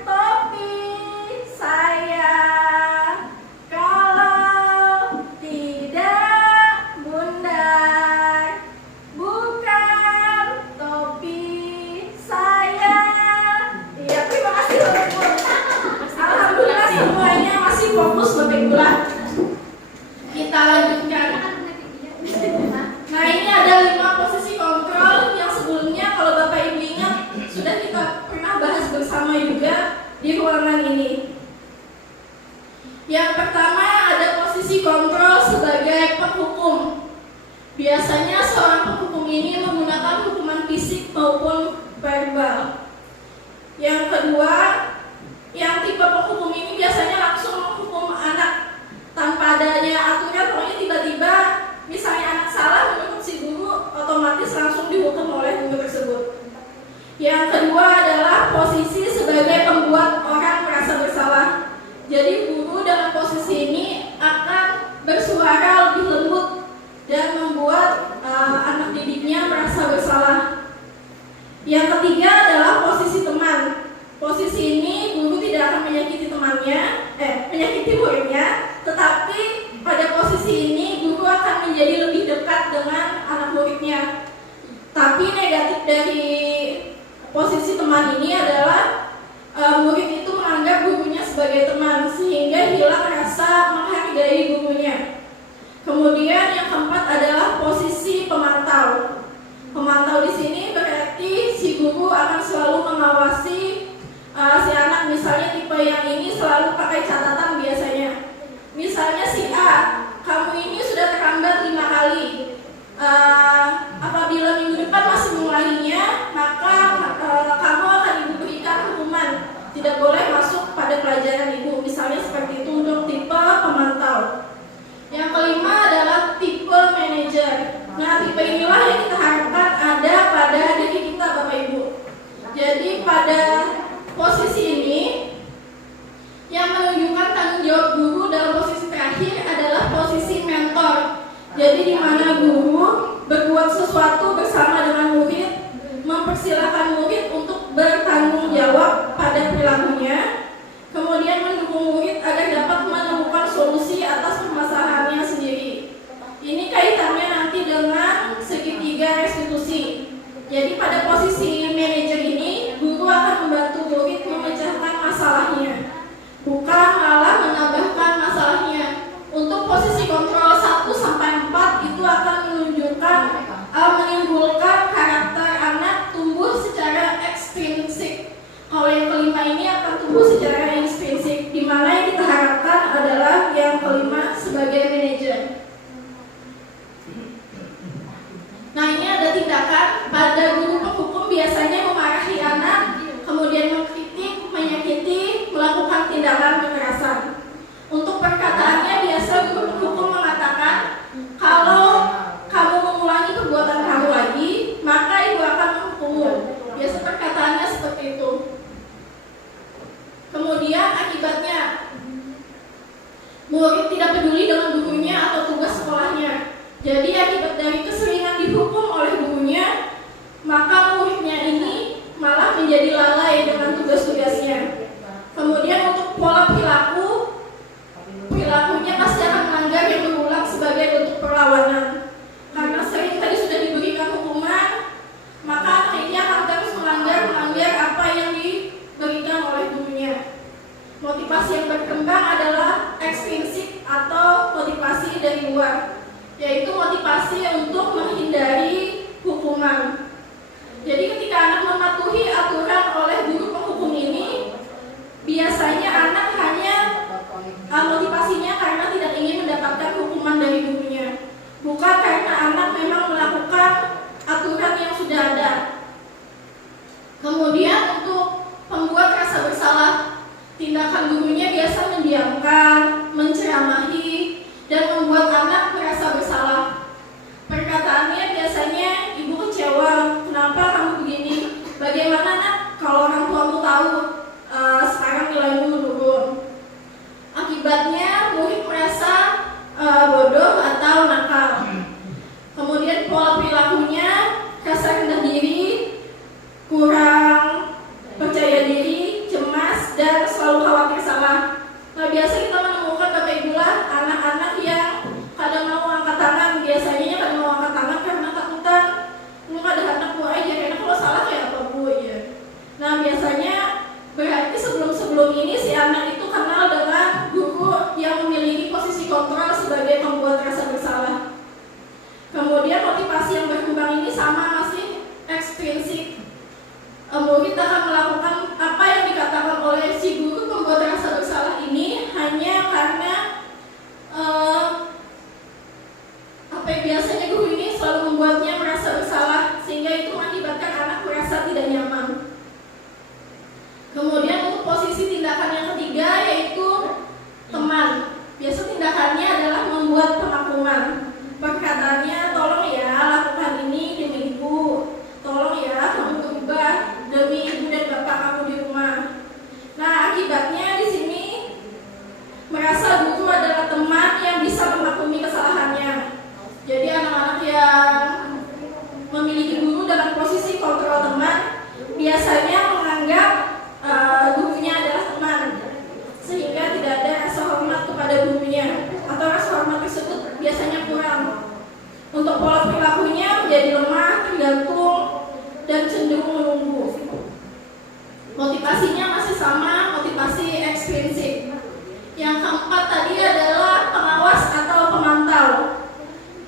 Topi saya, kalau tidak bunda, bukan topi saya. Iya, terima kasih Bapak Ibu. Alhamdulillah semuanya masih fokus Bapak Ibu lah. Kita lanjutkan. Nah ini ada 5 posisi kontrol yang sebelumnya kalau Bapak Ibu ingat sudah kita pernah bahas bersama juga di ruangan ini. Yang pertama ada posisi kontrol sebagai penghukum. Biasanya seorang penghukum ini menggunakan hukuman fisik maupun verbal. Yang kedua, yang tipe penghukum ini biasanya langsung menghukum anak tanpa adanya aturan, pokoknya tiba-tiba misalnya anak salah menurut si guru otomatis langsung dihukum oleh guru tersebut. Yang kedua menyakiti muridnya, tetapi pada posisi ini guru akan menjadi lebih dekat dengan anak muridnya. Tapi negatif dari posisi teman ini adalah murid itu menganggap gurunya sebagai teman sehingga hilang rasa menghargai gurunya. Kemudian yang keempat adalah posisi pemantau. Pemantau di sini berarti si guru akan selalu mengawasi si anak, misalnya tipe yang ini selalu pakai catatan biasanya. Misalnya si A, kamu ini sudah terlambat 5 kali. Apabila minggu depan masih mengulanginya, maka kamu akan ibu berikan hukuman. Tidak boleh masuk pada pelajaran ibu. Misalnya seperti itu untuk tipe pemantau. Yang kelima adalah tipe manajer. Nah, tipe inilah yang kita harapkan ada pada diri kita, Bapak Ibu. Jadi pada posisi ini yang menunjukkan tanggung jawab guru dalam posisi terakhir adalah posisi mentor. Jadi di mana guru berbuat sesuatu bersama dengan murid, mempersilahkan murid untuk bertanggung jawab pada perilakunya, kemudian mendukung murid agar dapat menemukan solusi atas permasalahannya sendiri. Ini kaitannya nanti dengan segitiga restitusi. Jadi pada posisi manajer ini, guru akan membantu murid memecahkan masalahnya, bukan malah menambahkan masalahnya. Untuk posisi kontrol 1-4 itu akan menimbulkan karakter anak tumbuh secara ekstrinsik. Kalau yang kelima ini akan tumbuh secara intrinsik, di mana yang kita harapkan adalah yang kelima sebagai manajer. Nah, ini ada tindakan pada guru penghukum biasanya memarahi anak, kemudian mengkritik, menyakiti, melakukan tindakan kekerasan. Untuk perkataannya biasa guru penghukum mengatakan, kalau kamu mengulangi perbuatan kamu lagi, maka ibu akan menghukummu. Biasa perkataannya seperti itu. Kemudian akibatnya, murid tidak peduli dengan gurunya atau tugas sekolahnya. Jadi akibat dari keseringan dihukum oleh gurunya, maka muridnya ini malah menjadi lalai dengan tugas-tugasnya. Kemudian untuk pola perilakunya pasti akan melanggar yang berulang sebagai bentuk perlawanan. Karena sering tadi sudah diberikan hukuman, maka ini akan terus melanggar apa yang diberikan oleh gurunya. Motivasi yang berkembang adalah ekstrinsik atau motivasi dari luar, yaitu motivasi untuk menghindari hukuman. Jadi ketika anak mematuhi aturan oleh guru penghukum ini, biasanya anak hanya motivasinya karena tidak ingin mendapatkan hukuman dari gurunya, bukan karena anak memang melakukan aturan yang sudah ada. Kemudian untuk pembuat rasa bersalah, tindakan gurunya biasa mendiamkan, menceramahi, dan membuat anak merasa bersalah. Perkataannya biasanya, ibu kecewa, kenapa kamu begini? Bagaimana nak kalau orang tuamu tahu sekarang nilaimu menurun? Akibatnya murid merasa bodoh atau nakal. Kemudian pola perilakunya rasa rendah diri, kurang percaya diri, cemas, dan selalu khawatir salah. Nah, biasa kita menemukan Bapak Ibu lah anak-anak yang kadang mau angkat tangan, biasanya kadang mau angkat tangan karena takutan. Lu ada anak bu aja, karena kalau salah kayak apa bu ya. Nah, biasanya berarti sebelum ini si anak itu kenal dengan guru yang memiliki posisi kontrol sebagai pembuat rasa bersalah. Kemudian motivasi yang berkembang ini sama masih ekstrinsik. Murid akan melakukan apa yang dikatakan oleh si guru pembuat rasa bersalah ini hanya karena apa yang biasanya guru ini selalu membuatnya merasa bersalah, sehingga itu mengakibatkan anak merasa tidak nyaman. Kemudian untuk posisi tindakan yang ketiga yaitu teman. Biasa tindakannya adalah membuat pengakuman. Perkataannya, tolong ya lakukan ini demi ibu, tolong ya kamu berubah demi ibu dan bapak kamu di rumah. Nah, akibatnya di sini merasa guru adalah teman yang bisa memaklumi kesalahannya. Jadi anak-anak yang memiliki guru dalam posisi kontrol teman biasanya menganggap gurunya adalah teman, sehingga tidak ada rasa dan cenderung menunggu. Motivasinya masih sama, motivasi ekstrinsik. Yang keempat tadi adalah pengawas atau pemantau.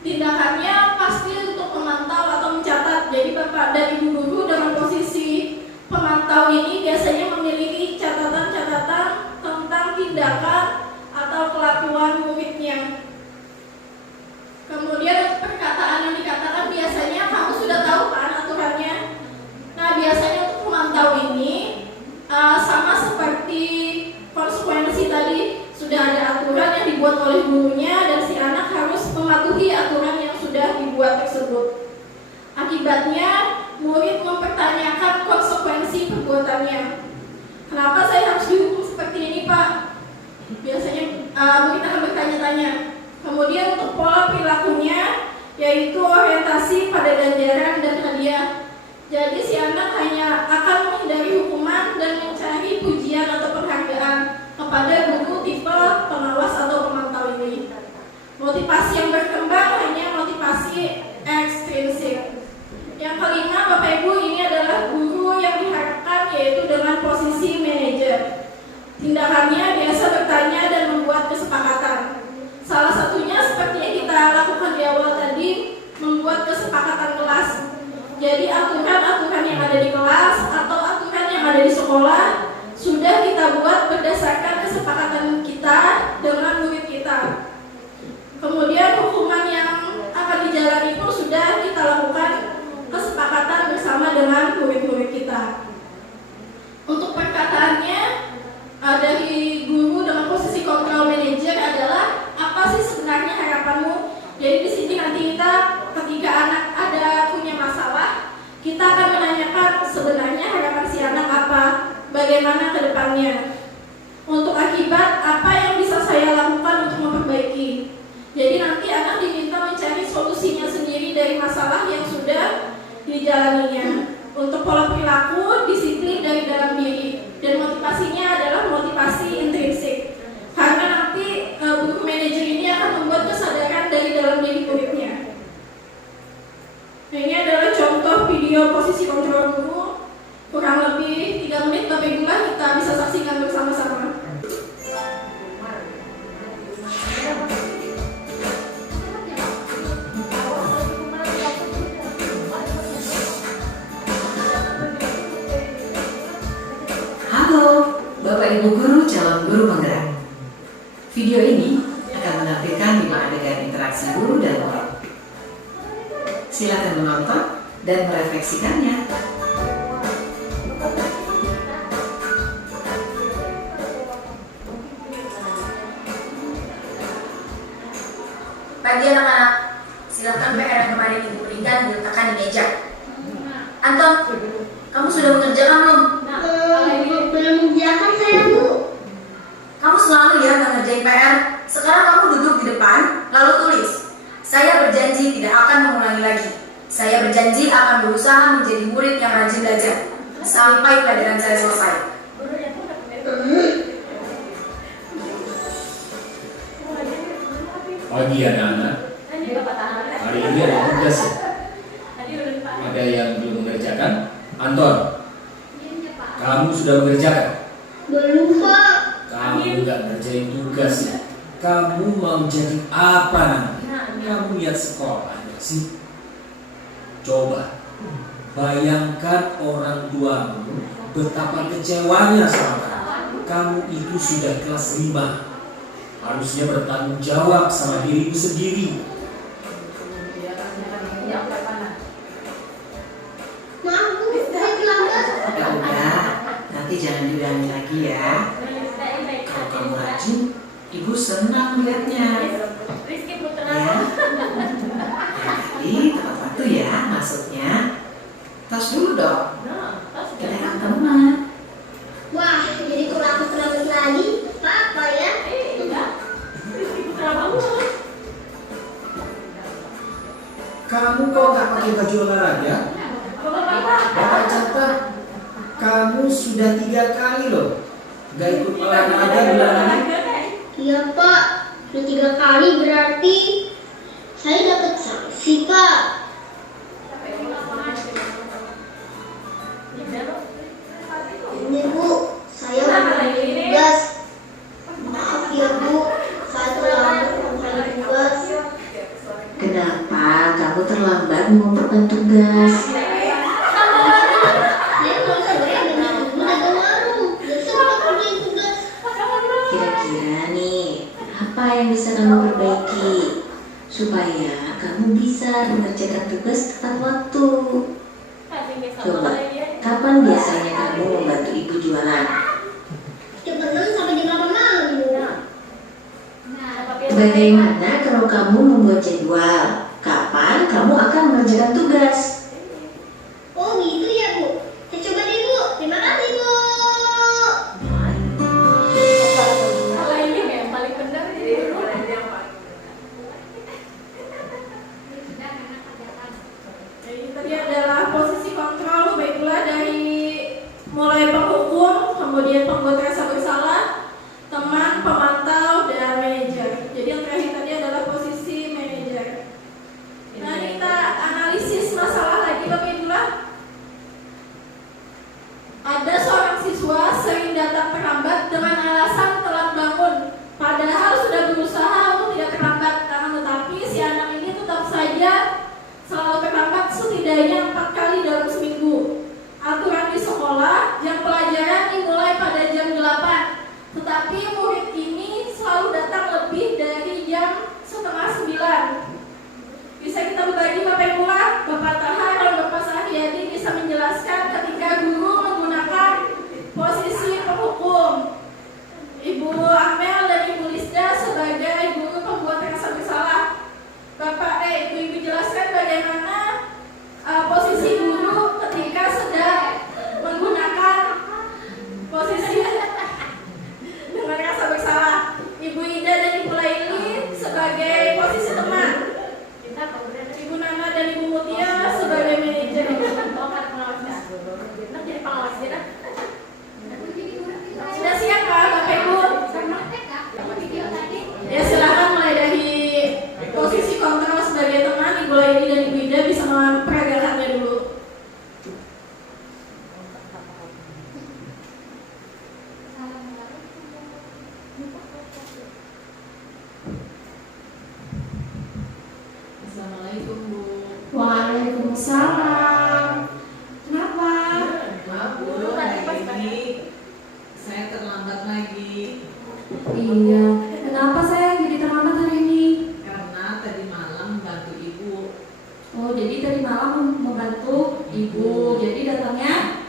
Tindakannya pasti untuk memantau atau mencatat. Jadi Bapak dan Ibu guru dengan posisi pemantau ini biasanya memiliki catatan-catatan tentang tindakan atau kelakuan muridnya. Kemudian perkataan yang dikatakan biasanya kamu sudah tahu kan aturannya. Nah biasanya untuk pemantau ini sama seperti konsekuensi tadi, sudah ada aturan yang dibuat oleh gurunya dan si anak harus mematuhi aturan yang sudah dibuat tersebut. Akibatnya murid mempertanyakan konsekuensi perbuatannya. Kenapa saya harus dihukum seperti ini Pak? Biasanya murid akan bertanya-tanya. Kemudian untuk pola perilakunya yaitu orientasi pada ganjaran dan hadiah. Jadi si anak hanya akan menghindari hukuman dan mencari pujian atau penghargaan kepada guru tipe pengawas atau pemantau ini. Motivasi yang berkembang hanya motivasi ekstrinsik. Yang kelima Bapak Ibu, ini adalah guru yang diharapkan yaitu dengan posisi manajer. Tindakannya biasa bertanya dan membuat kesepakatan. Salah satunya seperti yang kita lakukan di awal tadi, membuat kesepakatan kelas. Jadi aturan-aturan yang ada di kelas atau aturan yang ada di sekolah sudah kita buat berdasarkan kesepakatan kita dengan murid kita. Kemudian hukuman yang akan dijalani pun sudah kita lakukan kesepakatan bersama dengan murid-murid kita. Untuk perkataannya dari guru dengan posisi control manager adalah apa sih sebenarnya harapanmu? Jadi di sini nanti kita ketika anak ada punya masalah, kita akan menanyakan sebenarnya harapan si anak apa, bagaimana ke depannya. Untuk akibat apa yang bisa saya lakukan untuk memperbaiki. Jadi nanti anak diminta mencari solusinya sendiri dari masalah yang sudah dijalaninya. Untuk pola perilaku, disiplin dari dalam diri, dan motivasinya adalah motivasi intrinsik. Karena nanti guru manajer ini akan membuat kesadaran dari dalam diri muridnya. Nah, ini adalah contoh video posisi kontrol guru. Kurang lebih 3 menit Bapak Ibu lah kita bisa saksikan bersama-sama. Halo, Bapak Ibu guru calon guru penggerak. Video ini akan menampilkan 5 adegan interaksi guru dan murid. Silakan menonton dan merefleksikannya. Pagi anak-anak, silakan PR yang kemarin ibu berikan diletakkan di meja. Anton, kamu sudah mengerjakan belum? Belum mengerjakan saya, Bu. Kamu selalu ya nggak ngerjain PR. Sekarang kamu duduk di depan, lalu tulis. Saya berjanji tidak akan mengulangi lagi. Saya berjanji akan berusaha menjadi murid yang rajin belajar sampai pelajaran saya selesai. Pagi anak-anak. Hari ini ada tugas ya? Ada yang belum mengerjakan? Anton, kamu sudah mengerjakan? Belum, Pak. Kamu nggak ngerjain tugas ya? Kamu mau jadi apa nanti? Kamu lihat sekolah sih? Coba bayangkan orang tuamu betapa kecewanya sama kamu. Kamu itu sudah kelas 5. Harusnya bertanggung jawab sama dirimu sendiri. Maaf, Bu. Saya terlambat. Udah, nanti jangan diulangi lagi ya. Kalau kamu rajin, Ibu senang melihatnya. Ya. Jadi tepat waktu ya masuknya. Tas dulu dong. Kita kan teman. Wah, jadi kalau aku terlambat lagi, apa ya? Kamu kok nggak pakai baju olahraga? Bapak catat, kamu sudah 3 kali loh nggak ikut olahraga bulan ini. Iya, Pak. Sudah 3 kali berarti saya dapat sanksi, Pak. Apa yang bisa kamu perbaiki supaya kamu bisa mengerjakan tugas tepat waktu? Coba, kapan biasanya kamu membantu ibu jualan? Jam 6 sampai jam 8 malam, Ibu. Bagaimana kalau kamu membuat jadwal? Kapan kamu akan mengerjakan tugas? Oh gitu ya, Bu. Saya coba deh, Bu. Terima kasih, Bu. Kalau ini yang paling benar jadi Jadi tadi adalah posisi kontrol, baiklah dari mulai penghukum, kemudian pembuat rasa bersalah, teman, pemantau, dan manajer. Jadi yang terakhir tadi adalah posisi manajer. Nah, kita analisis masalah lagi, Bapak Ibu lah. Ada seorang siswa sering datang terlambat dengan alasan telat bangun, padahal sudah berusaha untuk tidak terlambat, tetapi si anak ini tetap saja selalu terlambat setidaknya 4 kali dalam seminggu. Aturan di sekolah, jam pelajaran dimulai pada jam 8, tetapi murid ini selalu datang lebih dari jam 8:30. Bisa kita berbagi, Bapak Ibu, Bapak Tahar dan Bapak Sahyadi bisa menjelaskan ketika guru menggunakan posisi penghukum, Ibu Amel dan Ibu Lisda sebagai guru pembuat rasa bersalah. Bapak Ibu jelaskan bagaimana posisi guru ketika sedang menggunakan posisi dengan rasa bersalah. Ibu Ida dan Ibu Laili sebagai posisi teman. Ibu Nana dan Ibu Mutia sebagai manajer. Sudah siap Pak, Bapak Ibu? Ya silakan mulai dari posisi kontrol sebagai teman. Ibu Laili dan Ibu Ida bisa memperagakannya dulu. Assalamualaikum, Bu. Waalaikumsalam. Kenapa? Maaf, Bu, hari ini saya terlambat lagi. Iya. Kenapa saya jadi terlambat hari ini? Karena tadi malam bantu Ibu. Oh, jadi tadi malam membantu ibu. Jadi datangnya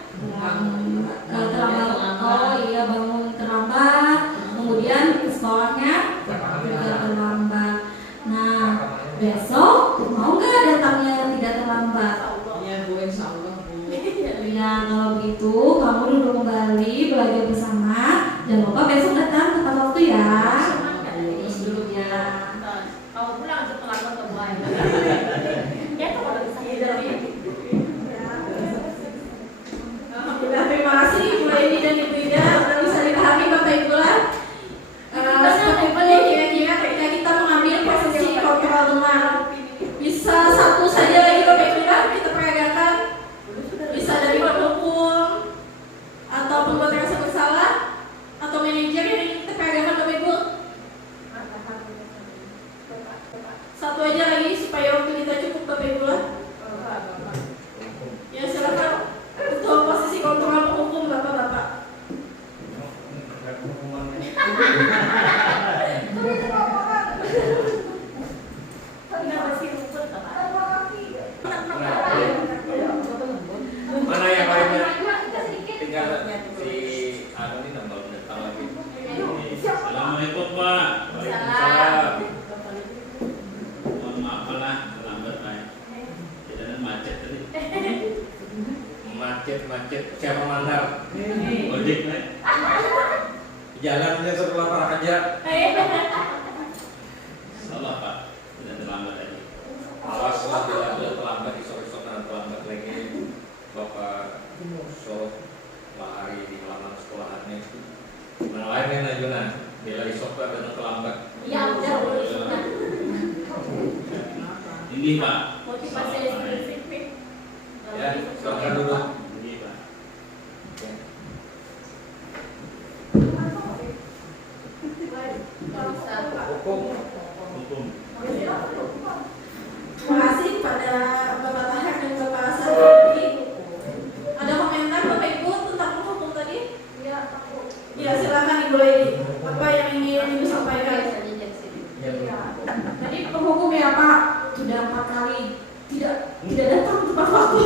terlambat. Oh iya, bangun terlambat. Kemudian ke sekolahnya juga terlambat. Nah, besok mau nggak datangnya tidak terlambat? Iya, Bu, insya Allah, Bu. Ya, kalau begitu kamu duduk kembali belajar bersama. Jangan lupa besok datang tepat waktu ya. Duduk ya. Kamu pulang setelah nonton live. Ya, kalau bisa Alhamdulillah, terima kasih Ibu Laili dan Ibu Ida. Bisa dipahami Bapak Ibu lah. Seperti ini kira-kira ketika kita mengambil posisi kontrol teman. Bisa satu saja lagi Bapak Ibu lah kita peragakan. Bisa dari penghukum atau pembuat rasa bersalah atau manajer yang ingin kita peragakan Bapak Ibu. Satu aja lagi supaya waktu kita cukup Bapak Ibu lah. Ya silakan untuk posisi kontrol penghukum Bapak-bapak. Mana yang lainnya? Tinggal si Anu ini nambah datang lagi. Assalamualaikum Pak. Waalaikumsalam. Mohon maaf lah terlambat Pak. Jalanan macet tadi. Macet siapa mandar? Ojek Pak. Jalannya setelah parah aja. Salah Pak. Tidak terlambat lagi. Awas lah bila terlambat isok-isok dan terlambat lagi. Bapak sok lari di halaman sekolahannya. Mana lain kan Najuna? Bila isok dan terlambat. Iya, udah boleh. Ini Pak. Motivasi spesifik. Ya, silakan duduk. Ini Pak. Hukum. Terima kasih kepada Bapak Tahar dan Bapak Sahyadi. Ada komentar Bapak Ibu tentang penghukum tadi? Iya, silakan Ibu Laili. Apa yang ingin Ibu sampaikan? Tadi penghukum ya Pak, sudah 4 kali tidak datang tepat waktu.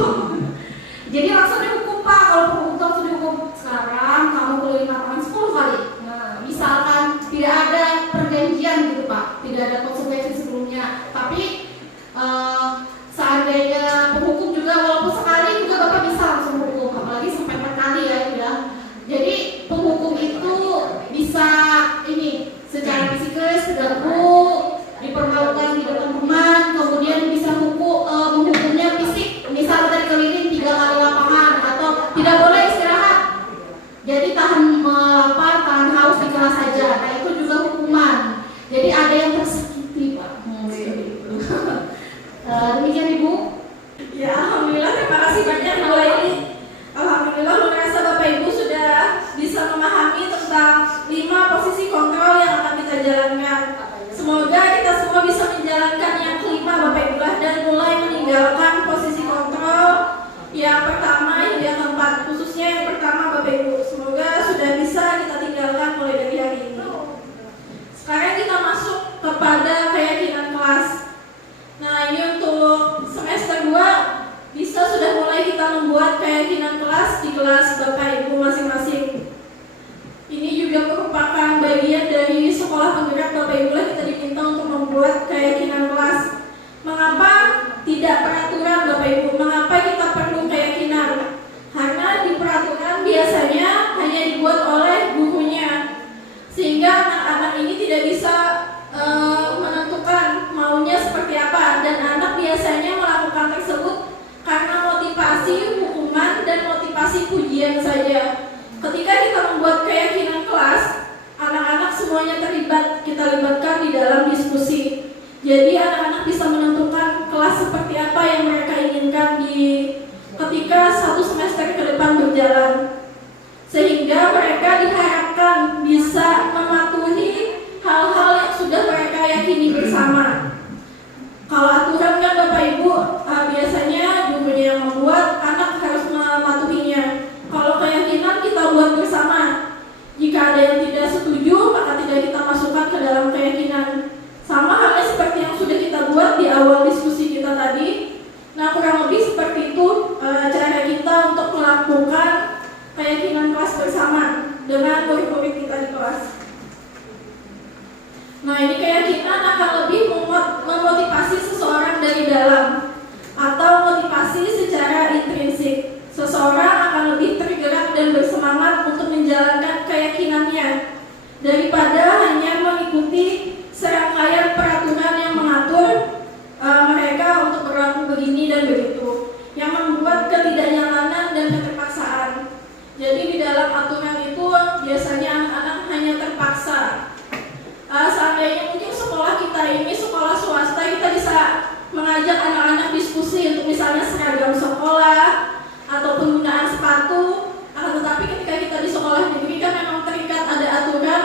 Jadi langsung dihukum Pak. Kalau penghukum langsung dihukum, sekarang kamu keliling lapangan 10 kali. Nah, misalkan tidak ada perjanjian gitu Pak, tidak ada konsekuensi sebelumnya. Tapi seandainya penghukum juga walaupun sekali juga Bapak bisa langsung hukum, apalagi sampai 4 kali ya udah. Jadi penghukum itu bisa ini secara psikis terganggu, dipermalukan di depan teman, kemudian bisa menghukumnya fisik, misalnya dari keliling 3 kali lapangan atau tidak boleh istirahat. Jadi tahan haus di kelas saja. Nah itu juga hukuman. Jadi ada yang tersakiti Pak. Demikian Ibu. Ya alhamdulillah, terima kasih banyak Bu Laili. Alhamdulillah merasa Bapak Ibu sudah bisa memahami tentang 5 posisi kontrol yang akan kita jalankan. Semoga kita semua bisa menjalankan yang kelima Bapak Ibu dan mulai meninggalkan posisi kontrol yang pertama hingga keempat, khususnya yang pertama Bapak Ibu. Semoga sudah bisa kita tinggalkan mulai dari hari ini. Sekarang kita masuk kepada keyakinan kelas. Nah ini untuk semester 2 bisa sudah mulai kita membuat keyakinan kelas di kelas Bapak Ibu masing-masing. Ini juga merupakan bagian dari sekolah penggerak Bapak Ibu lah, kita diminta untuk membuat keyakinan kelas. Mengapa tidak peraturan Bapak Ibu? Mengapa kita perlu keyakinan? Karena di peraturan biasanya hanya dibuat oleh gurunya, sehingga anak-anak ini tidak bisa menentukan maunya seperti apa, dan anak biasanya melakukan tersebut karena motivasi hukuman dan motivasi pujian saja. Ketika kita membuat keyakinan kelas, anak-anak semuanya terlibat, kita libatkan di dalam diskusi. Jadi anak-anak bisa menentukan kelas seperti apa yang mereka inginkan ketika 1 semester ke depan berjalan. Sehingga mereka diharapkan bisa mematuhi hal-hal yang sudah mereka yakini bersama. Kalau aturan kan Bapak Ibu biasanya gurunya yang membuat, anak harus mematuhinya. Kalau keyakinan kita buat bersama. Jika ada yang tidak setuju, maka tidak kita masukkan ke dalam keyakinan. Sama halnya seperti yang sudah kita buat di awal diskusi kita tadi. Nah kurang lebih seperti itu cara kita untuk melakukan keyakinan kelas bersama dengan murid-murid kita di kelas. Nah ini keyakinan akan lebih memotivasi seseorang dari dalam atau motivasi secara intrinsik. Seseorang akan lebih tergerak dan bersemangat untuk menjalankan keyakinannya daripada hanya mengikuti serangkaian peraturan yang mengatur mereka untuk berlaku begini dan begitu, yang membuat ketidaknyamanan dan keterpaksaan. Jadi di dalam aturan itu biasanya anak-anak hanya terpaksa. Seandainya mungkin sekolah kita ini sekolah swasta, kita bisa mengajak anak-anak diskusi untuk misalnya seragam sekolah atau penggunaan sepatu. Tetapi ketika kita di sekolah negeri kan memang terikat ada aturan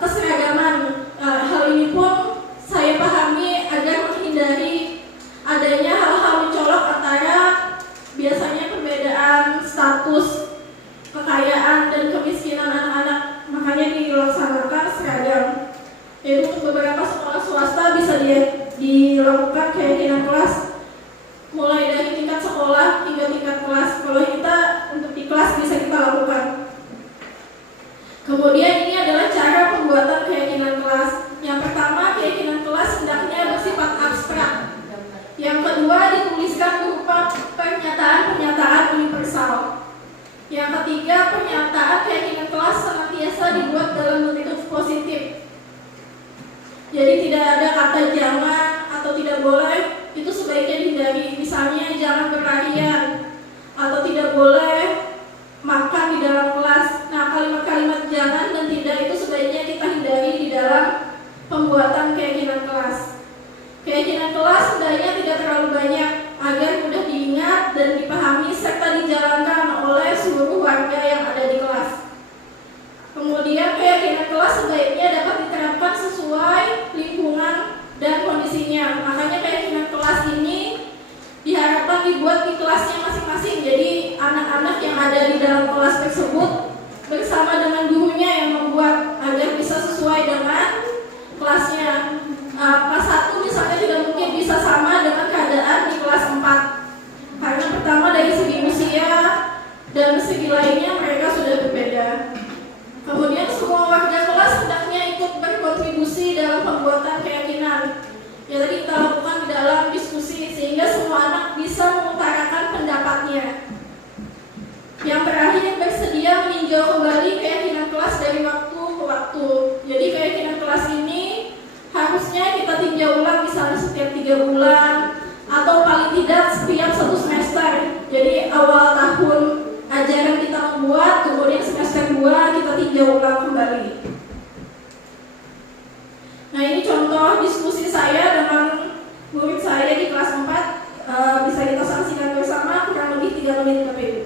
keseragaman. Hal ini pun saya pahami agar menghindari adanya hal-hal mencolok antara biasanya perbedaan status, kekayaan dan kemiskinan anak-anak. Makanya dilaksanakan seragam. Yaitu untuk beberapa sekolah swasta bisa dilakukan keyakinan kelas mulai dari tingkat sekolah hingga tingkat kelas. Kalau kita untuk di kelas bisa kita lakukan. Kemudian ini adalah cara pembuatan keyakinan kelas. Yang pertama, keyakinan kelas hendaknya bersifat abstrak. Yang kedua, dituliskan berupa pernyataan-pernyataan universal. Yang ketiga, pernyataan keyakinan kelas senantiasa dibuat dalam bentuk positif. Jadi tidak ada kata jangan atau tidak boleh, itu sebaiknya dihindari. Misalnya jangan berlarian atau tidak boleh makan di dalam kelas. Nah kalimat-kalimat jangan dan tidak itu sebaiknya kita hindari di dalam pembuatan keyakinan kelas. Keyakinan kelas hendaknya tidak terlalu banyak agar mudah diingat dan dipahami serta dijalankan oleh seluruh warga yang ada di kelas. Kemudian keyakinan kelas sebaiknya dapat diterapkan sesuai lingkungan dan kondisinya. Makanya keyakinan kelas ini diharapkan dibuat di kelasnya masing-masing. Jadi anak-anak yang ada di dalam kelas tersebut bersama dengan gurunya yang membuat agar bisa sesuai dengan kelasnya harusnya kita tinjau ulang misalnya setiap 3 bulan atau paling tidak setiap 1 semester. Jadi awal tahun ajaran kita membuat, kemudian semester 2 kita tinjau ulang kembali. Nah, ini contoh diskusi saya dengan murid saya di kelas 4. Bisa kita saksikan bersama kurang lebih 3 menit Bapak Ibu.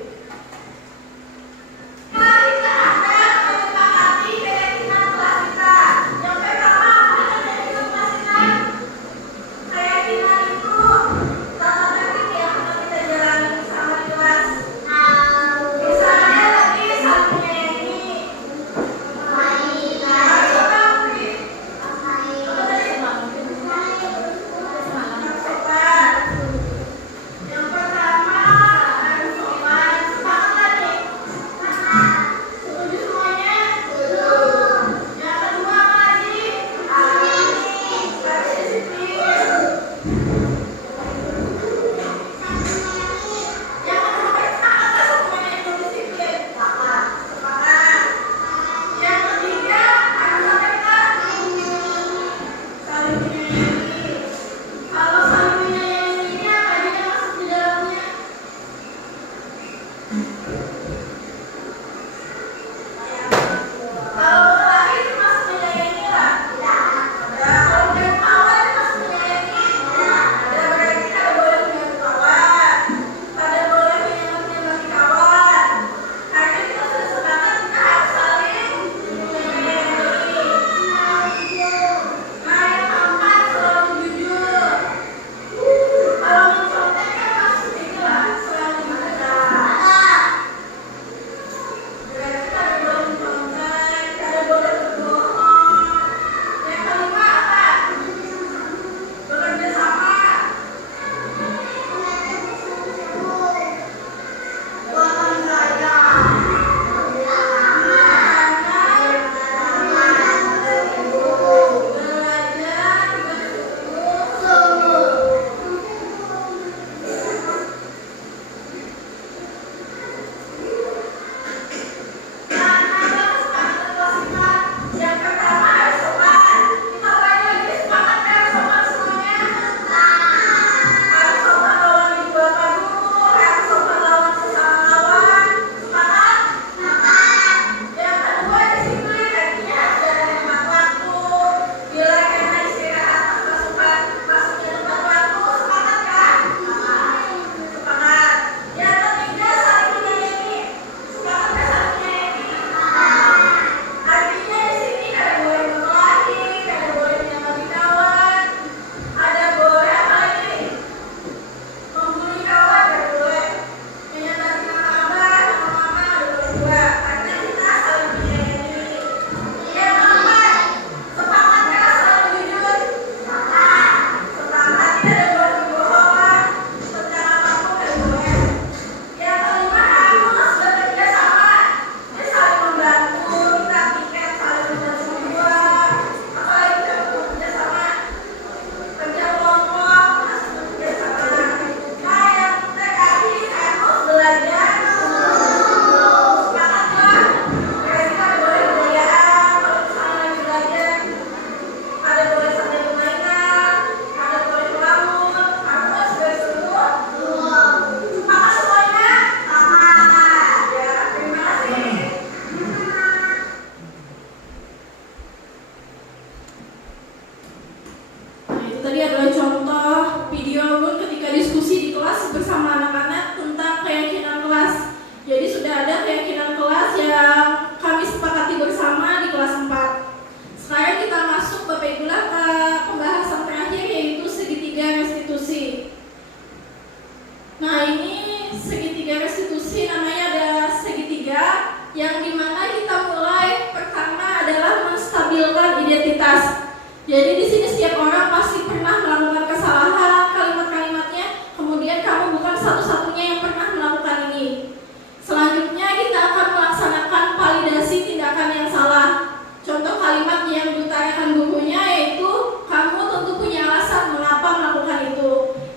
Jadi di sini setiap orang pasti pernah melakukan kesalahan, kalimat-kalimatnya, kemudian kamu bukan satu-satunya yang pernah melakukan ini. Selanjutnya kita akan melaksanakan validasi tindakan yang salah. Contoh kalimat yang diutarakan gurunya yaitu kamu tentu punya alasan mengapa melakukan itu.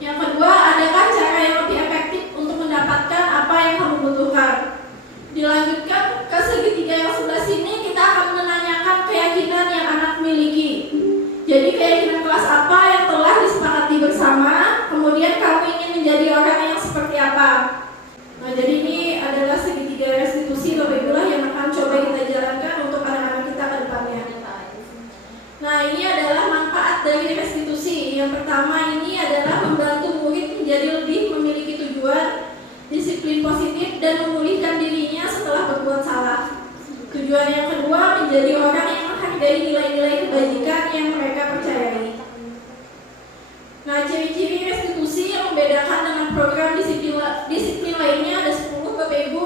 Yang kedua, adakah cara yang lebih efektif untuk mendapatkan apa yang kamu butuhkan. Dilanjutkan ke segitiga yang sebelah sini, kita akan menanyakan keyakinan yang anak miliki. Jadi keyakinan bersama, kemudian kamu ingin menjadi orang yang seperti apa. Nah, jadi ini adalah segitiga restitusi Bapak Ibu yang akan coba kita jalankan untuk anak-anak kita ke depannya. Nah, ini adalah manfaat dari restitusi. Yang pertama ini adalah membantu murid menjadi lebih memiliki tujuan, disiplin positif, dan memulihkan dirinya setelah berbuat salah. Tujuan yang kedua menjadi orang yang menghargai nilai-nilai kebajikan yang mereka percayai. Nah, ciri-ciri restitusi yang membedakan dengan program disiplin lainnya ada 10 Bapak Ibu.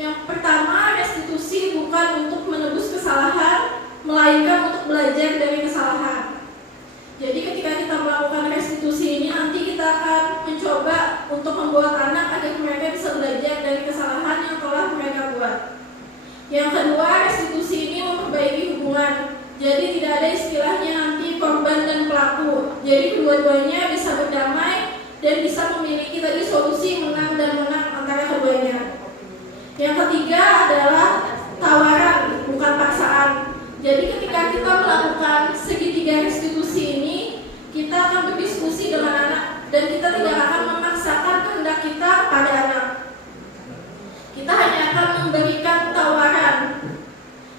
Yang pertama, restitusi bukan untuk menebus kesalahan, melainkan untuk belajar dari kesalahan. Jadi ketika kita melakukan restitusi ini, nanti kita akan mencoba untuk membuat anak agar mereka bisa belajar dari kesalahan yang telah mereka buat. Yang kedua, restitusi ini memperbaiki hubungan. Jadi tidak ada istilahnya nanti korban dan pelaku. Jadi kedua-duanya bisa berdamai dan bisa memiliki tadi solusi menang dan menang antara keduanya. Yang ketiga adalah tawaran, bukan paksaan. Jadi ketika kita melakukan segitiga restitusi ini, kita akan berdiskusi dengan anak dan kita tidak akan memaksakan kehendak kita pada anak. Kita hanya akan memberikan tawaran.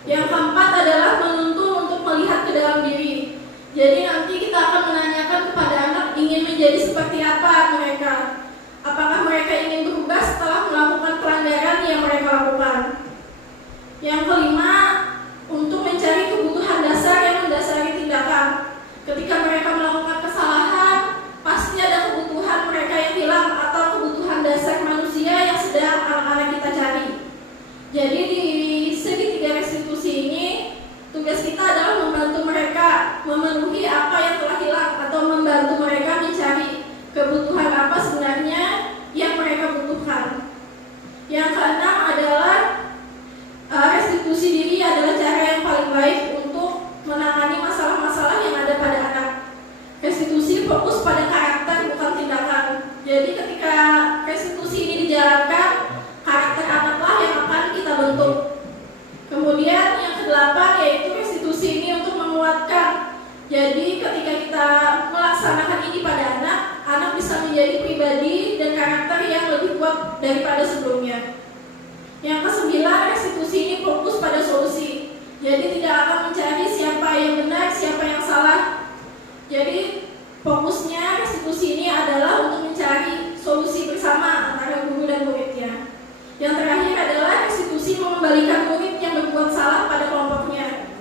Yang keempat adalah menuntun untuk melihat ke dalam diri. Jadi nanti kita akan menanyakan kepada anak ingin menjadi seperti apa mereka. Apakah mereka ingin berubah setelah melakukan pelanggaran yang mereka lakukan. Yang kelima, untuk mencari kebutuhan dasar yang mendasari tindakan. Ketika mereka melakukan kesalahan, pasti ada kebutuhan mereka yang hilang atau kebutuhan dasar manusia yang sedang anak-anak kita cari. Jadi di segitiga restitusi ini, tugas kita adalah membantu mereka memenuhi apa yang telah hilang atau membantu mereka mencari kebutuhan apa sebenarnya yang mereka butuhkan. Yang keenam adalah restitusi diri adalah cara yang paling baik untuk menangani masalah-masalah yang ada pada anak. Restitusi fokus pada karakter bukan tindakan. Jadi ketika restitusi ini dijalankan, karakter anaklah yang akan kita bentuk. Kemudian yang kedelapan yaitu restitusi ini untuk menguatkan. Jadi ketika kita melaksanakan ini pada anak, anak bisa menjadi pribadi dan karakter yang lebih kuat daripada sebelumnya. Yang kesembilan, restitusi ini fokus pada solusi. Jadi tidak akan mencari siapa yang benar, siapa yang salah. Jadi fokusnya restitusi ini adalah untuk mencari solusi bersama antara guru dan muridnya. Yang terakhir adalah restitusi mengembalikan murid yang berbuat salah pada kelompoknya.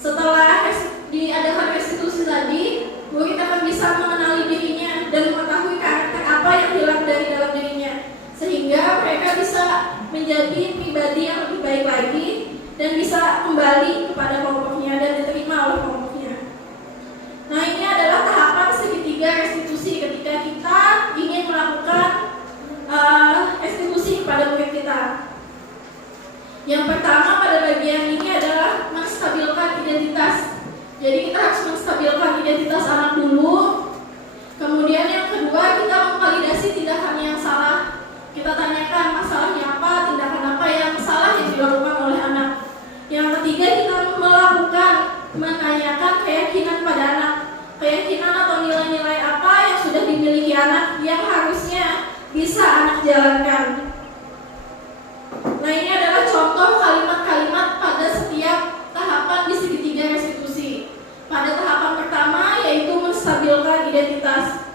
Setelah diadakan restitusi tadi, murid akan bisa mengenali dirinya dan mengetahui karakter apa yang hilang dari dalam dirinya, sehingga mereka bisa menjadi pribadi yang lebih baik lagi dan bisa kembali kepada kelompoknya dan diterima oleh kelompoknya. Nah, ini adalah tahapan segitiga restitusi ketika kita ingin melakukan restitusi kepada murid kita. Yang pertama pada bagian ini adalah menstabilkan identitas. Jadi kita harus menstabilkan identitas anak dulu. Kemudian yang kedua, kita memvalidasi tindakan yang salah. Kita tanyakan masalahnya apa, tindakan apa yang salah yang dilakukan oleh anak. Yang ketiga, kita melakukan menanyakan keyakinan pada anak. Keyakinan atau nilai-nilai apa yang sudah dimiliki anak yang harusnya bisa anak jalankan. Nah, ini adalah contoh kalimat-kalimat pada setiap tahapan di segitiga restitusi. Pada tahapan pertama yaitu menstabilkan identitas.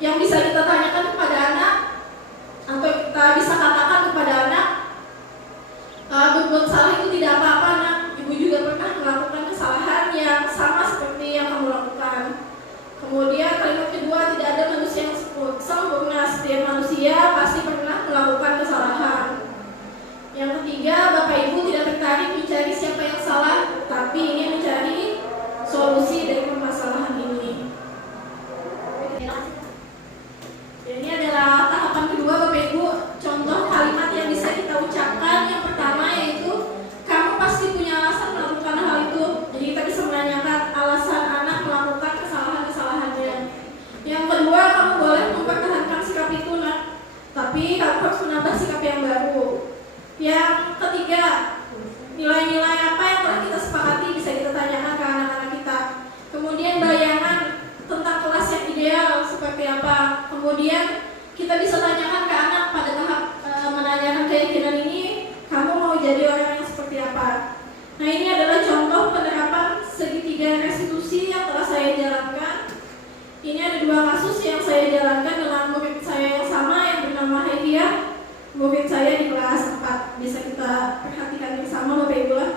Yang bisa kita tanyakan kepada anak atau kita bisa katakan kepada anak, berbuat salah itu tidak apa-apa anak. Ibu juga pernah melakukan kesalahan yang sama seperti yang kamu lakukan. Kemudian kalimat kedua, tidak ada manusia yang sempurna. Setiap manusia pasti pernah melakukan kesalahan. Yang ketiga, Bapak Ibu tidak tertarik mencari siapa yang salah, tapi ingin mencari solusi dari permasalahan ini. Ini adalah tahapan kedua, Bapak Ibu. Contoh kalimat yang bisa kita ucapkan. Yang pertama yaitu, kamu pasti punya alasan melakukan hal itu. Jadi kita bisa menanyakan alasan anak melakukan kesalahan-kesalahannya. Yang kedua, kamu boleh mempertahankan sikap itu, nak, tapi kamu harus menambah sikap yang baru. Yang ketiga, nilai-nilai apa yang telah kita sepakati bisa kita tanyakan ke anak-anak kita. Kemudian bayangan tentang kelas yang Kemudian kita bisa tanyakan ke anak pada tahap menanyakan keyakinan ini, kamu mau jadi orang yang seperti apa? Nah, ini adalah contoh penerapan segitiga restitusi yang telah saya jalankan. Ini ada 2 kasus yang saya jalankan dengan murid saya yang sama yang bernama Haidia, murid saya di kelas 4. Bisa kita perhatikan bersama Bapak Ibu lah.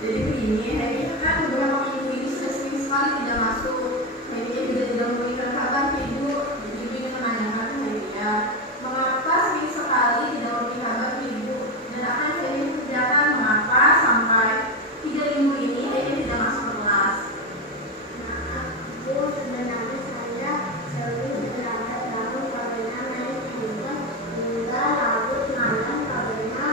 Jadi begini, Haidia kan beberapa minggu ini sering sekali tidak masuk. Haidia juga tidak memberikan kabar ke ibu. Jadi ibu ingin menanyakan ke Haidia, mengapa sering sekali tidak memberi kabar ke ibu? Dan apa yang Haidia kerjakan? Mengapa sampai 3 minggu ini Haidia tidak masuk kelas? Bu, sebenarnya saya sering berada dalam kabarnya naik hujan hingga larut malam kabarnya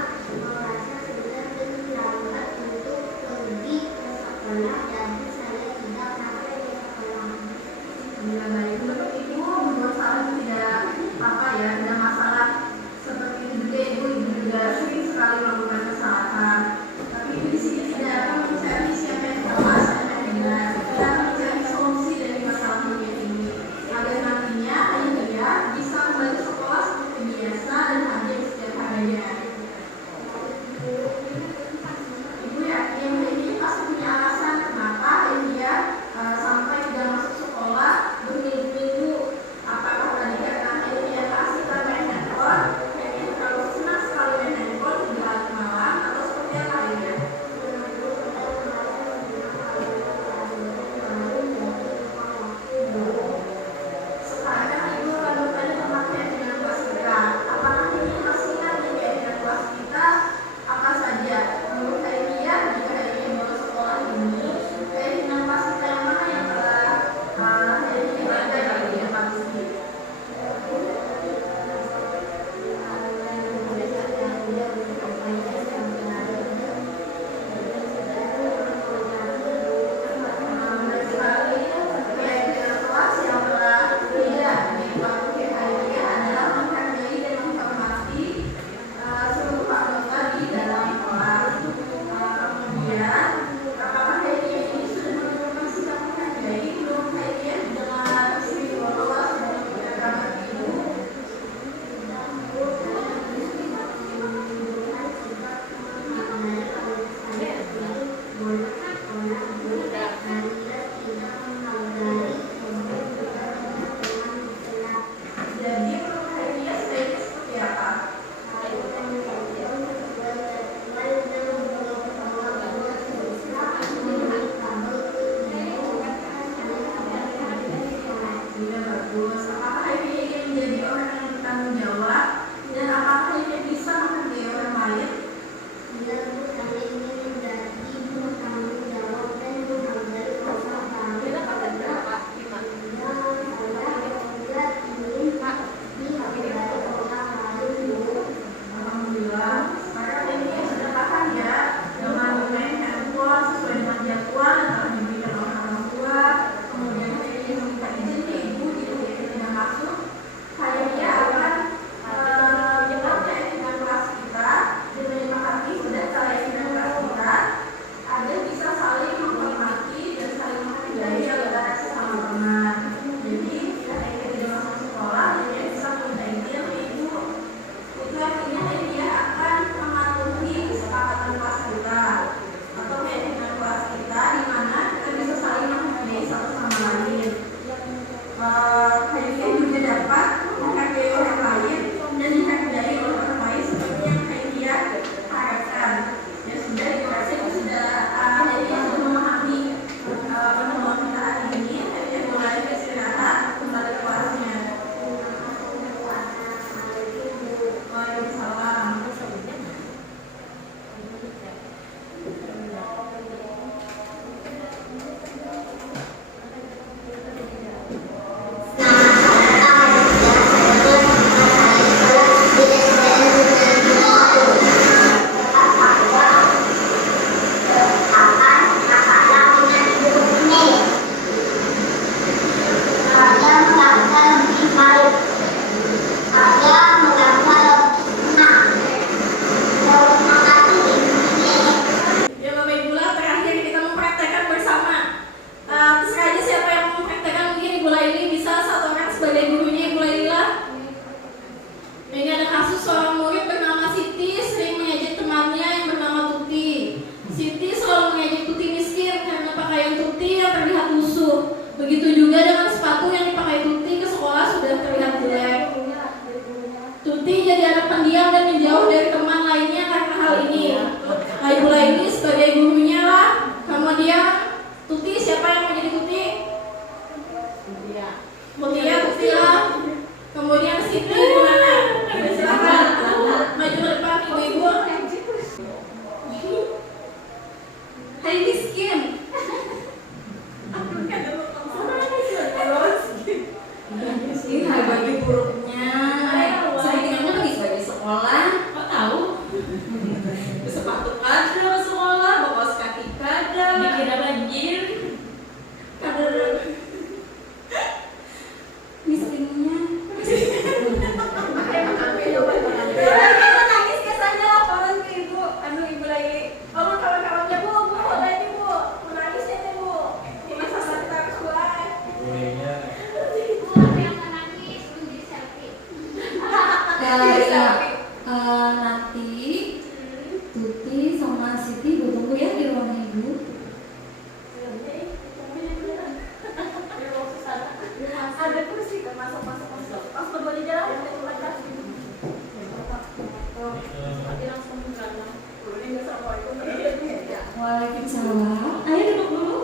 Waalaikumsalam. Ayo duduk dulu.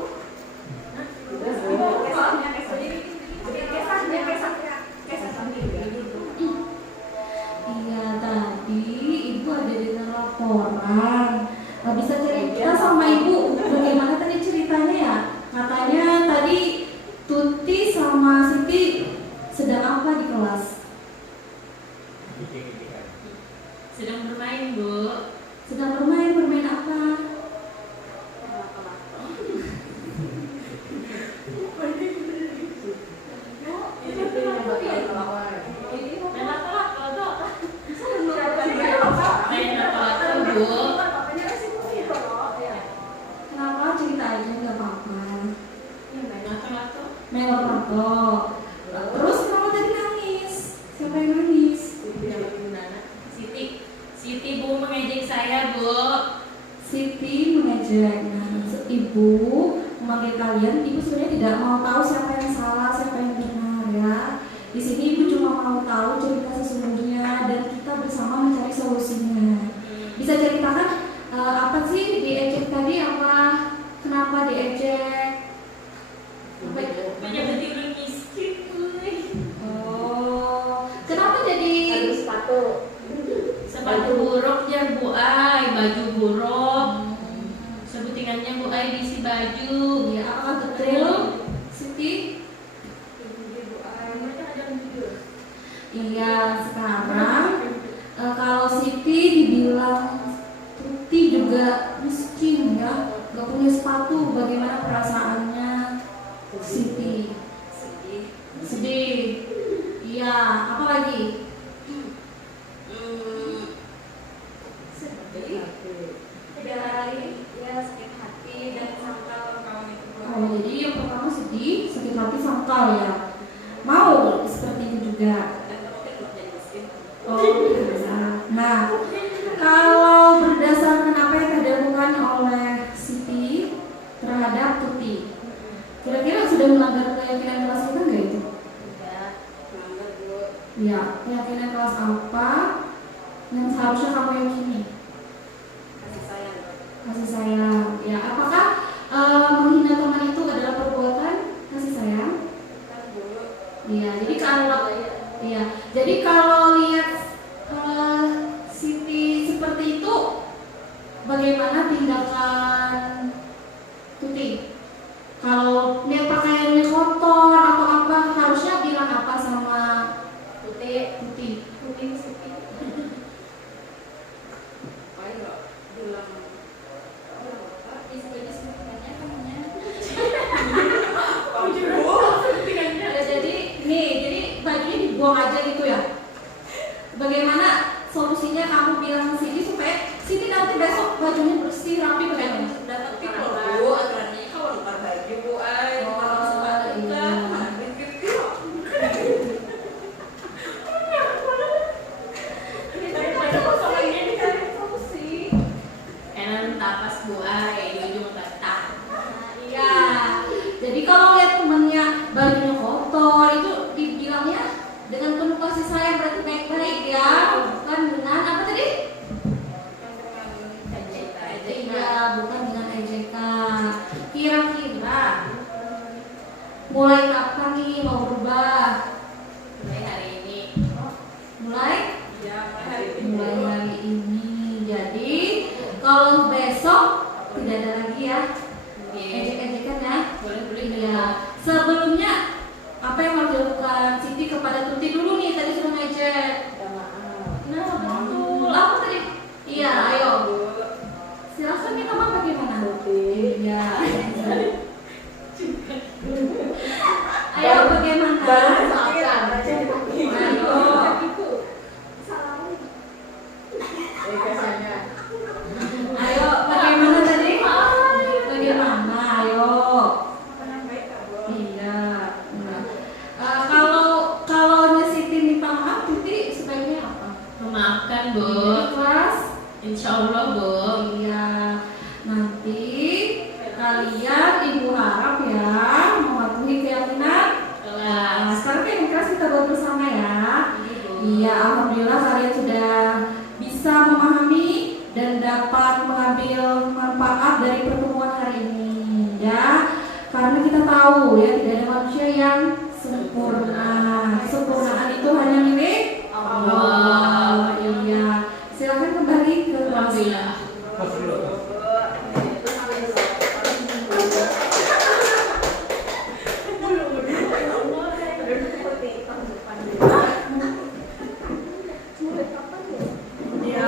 Iya, tadi ibu ada dengar laporan. Gak bisa cerita sama ibu bagaimana tadi ceritanya ya? Katanya tadi Tuti sama Siti sedang apa di kelas? Sedang bermain, Bu. Sedang bermain apa? Kenapa cerita aja nggak apa-apa? Main lato. Terus kenapa tadi nangis? Siapa yang nangis? Siti Bu mengejek saya, Bu. Siti mengejek. Nah, ibu memanggil kalian, ibu sebenarnya tidak mau tahu siapa yang salah, siapa yang benar ya. Di sini ibu cuma mau tahu cerita sesungguhnya dan kita bersama mencari solusinya. Bisa ceritakan apa sih diejek tadi? Apa? Kenapa diejek? Banyak orang miskin, Oh, kenapa jadi sepatu buruk ya Bu Ai, baju buruk. Sebutingannya Bu Ai diisi baju. Ya, apakah betul, Siti? Iya, sekarang kalau Siti dibilang Tuti juga miskin ya, gak punya sepatu, bagaimana perasaannya Siti? Sedih. Iya, apa lagi? Oh, jadi yang pertama sedih, sakit hati, sangkal ya. Mau seperti itu juga. Oh, nah, kalau berdasarkan apa yang dilakukan oleh Siti terhadap Tuti, kira-kira sudah melanggar keyakinan kelas kita nggak itu? Ya, keyakinan kelas apa yang seharusnya kamu yakini? Kasih sayang. Ya, apakah menghina teman itu adalah perbuatan kasih sayang? Iya, jadi kalau lihat Siti seperti itu, bagaimana tindakan Tuti? Kalau lihat pakaiannya kotor atau apa, harusnya bilang apa sama Tuti? Jadi bajunya dibuang aja gitu ya. Bagaimana solusinya kamu bilang Siti supaya Siti nanti besok bajunya bersih rapi bagaimana? Dapat tip loh Bu, aturannya kalau lupa baju Bu Ai, kalau sepatu kan, enak tapas Bu Ai, di ujung batang. Iya. Jadi kalau lihat temennya bajunya kotor itu dibilangnya dengan penuh kasih sayang, berarti baik-baik ya, bukan dengan apa tadi? Iya, bukan dengan ejekan. Kira-kira mulai kapan nih mau berubah? Mulai hari ini. Mulai? ya hari ini. Mulai hari ini. Jadi kalau besok tidak ada lagi ya ejek-ejekan ya. Boleh Ya. Sebelumnya apa yang harus dilakukan Siti kepada Tuti dulu nih? Tadi sudah ngejek. Nah, betul. Apa tadi? Iya, ayo. Silakan minta maaf bagaimana? Iya. Ayo bagaimana? Ayo bagaimana tadi? Bagaimana? Ayo. Iya. Kalau Siti minta maaf, Tuti sebaiknya apa? Memaafkan Bu. Ikhlas. Insya Allah Bu. Iya. Nanti kalian ibu harap ya mematuhi keyakinan. Nah, sekarang yang keras kita buat bersama ya. Iya, alhamdulillah kalian sudah bisa dan dapat mengambil manfaat dari pertemuan hari ini ya. Karena kita tahu ya tidak ada manusia yang sempurna. Kesempurnaan itu hanya milik Allah. Iya. Silakan kembali ke kelas.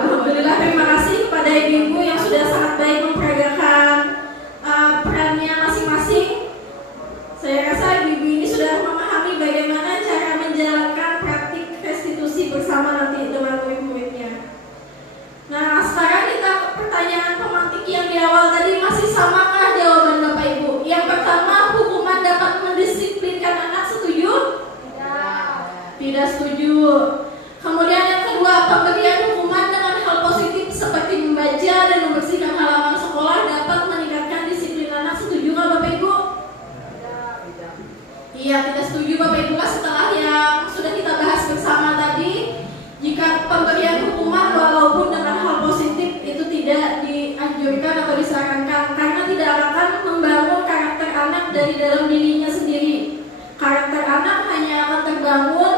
Alhamdulillah, terima kasih kepada ibu-ibu yang sudah sangat baik memperagakan perannya masing-masing. Saya rasa ibu-ibu ini sudah memahami bagaimana cara menjalankan praktik restitusi bersama nanti dengan murid-muridnya. Nah, sekarang kita pertanyaan pemantik yang di awal tadi, masih samakah jawaban Bapak Ibu? Yang pertama, hukuman dapat mendisiplinkan anak, setuju? Tidak setuju. Kemudian yang kedua, pemberian hukuman dengan hal positif seperti membaca dan membersihkan halaman sekolah dapat meningkatkan disiplin anak, setuju nggak Bapak Ibu? Iya, tidak setuju Bapak Ibu. Setelah yang sudah kita bahas bersama tadi, jika pemberian hukuman walaupun dengan hal positif itu tidak dianjurkan atau disarankan, karena tidak akan membangun karakter anak dari dalam dirinya sendiri. Karakter anak hanya akan terbangun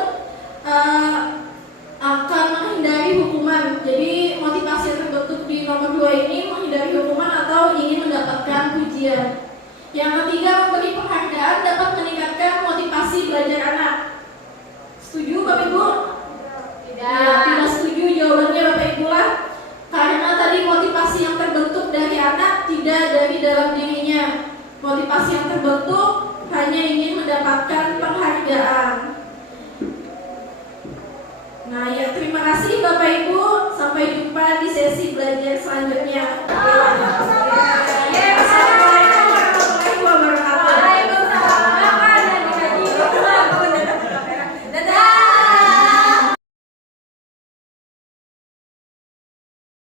akan menghindari hukuman. Jadi motivasi yang terbentuk di nomor 2 ini menghindari hukuman atau ingin mendapatkan pujian. Yang ketiga, memberi penghargaan dapat meningkatkan motivasi belajar anak. Setuju Bapak Ibu? Tidak setuju jawabannya Bapak Ibu lah. Karena tadi motivasi yang terbentuk dari anak tidak dari dalam dirinya. Motivasi yang terbentuk hanya ingin mendapatkan penghargaan. Nah ya, terima kasih Bapak Ibu.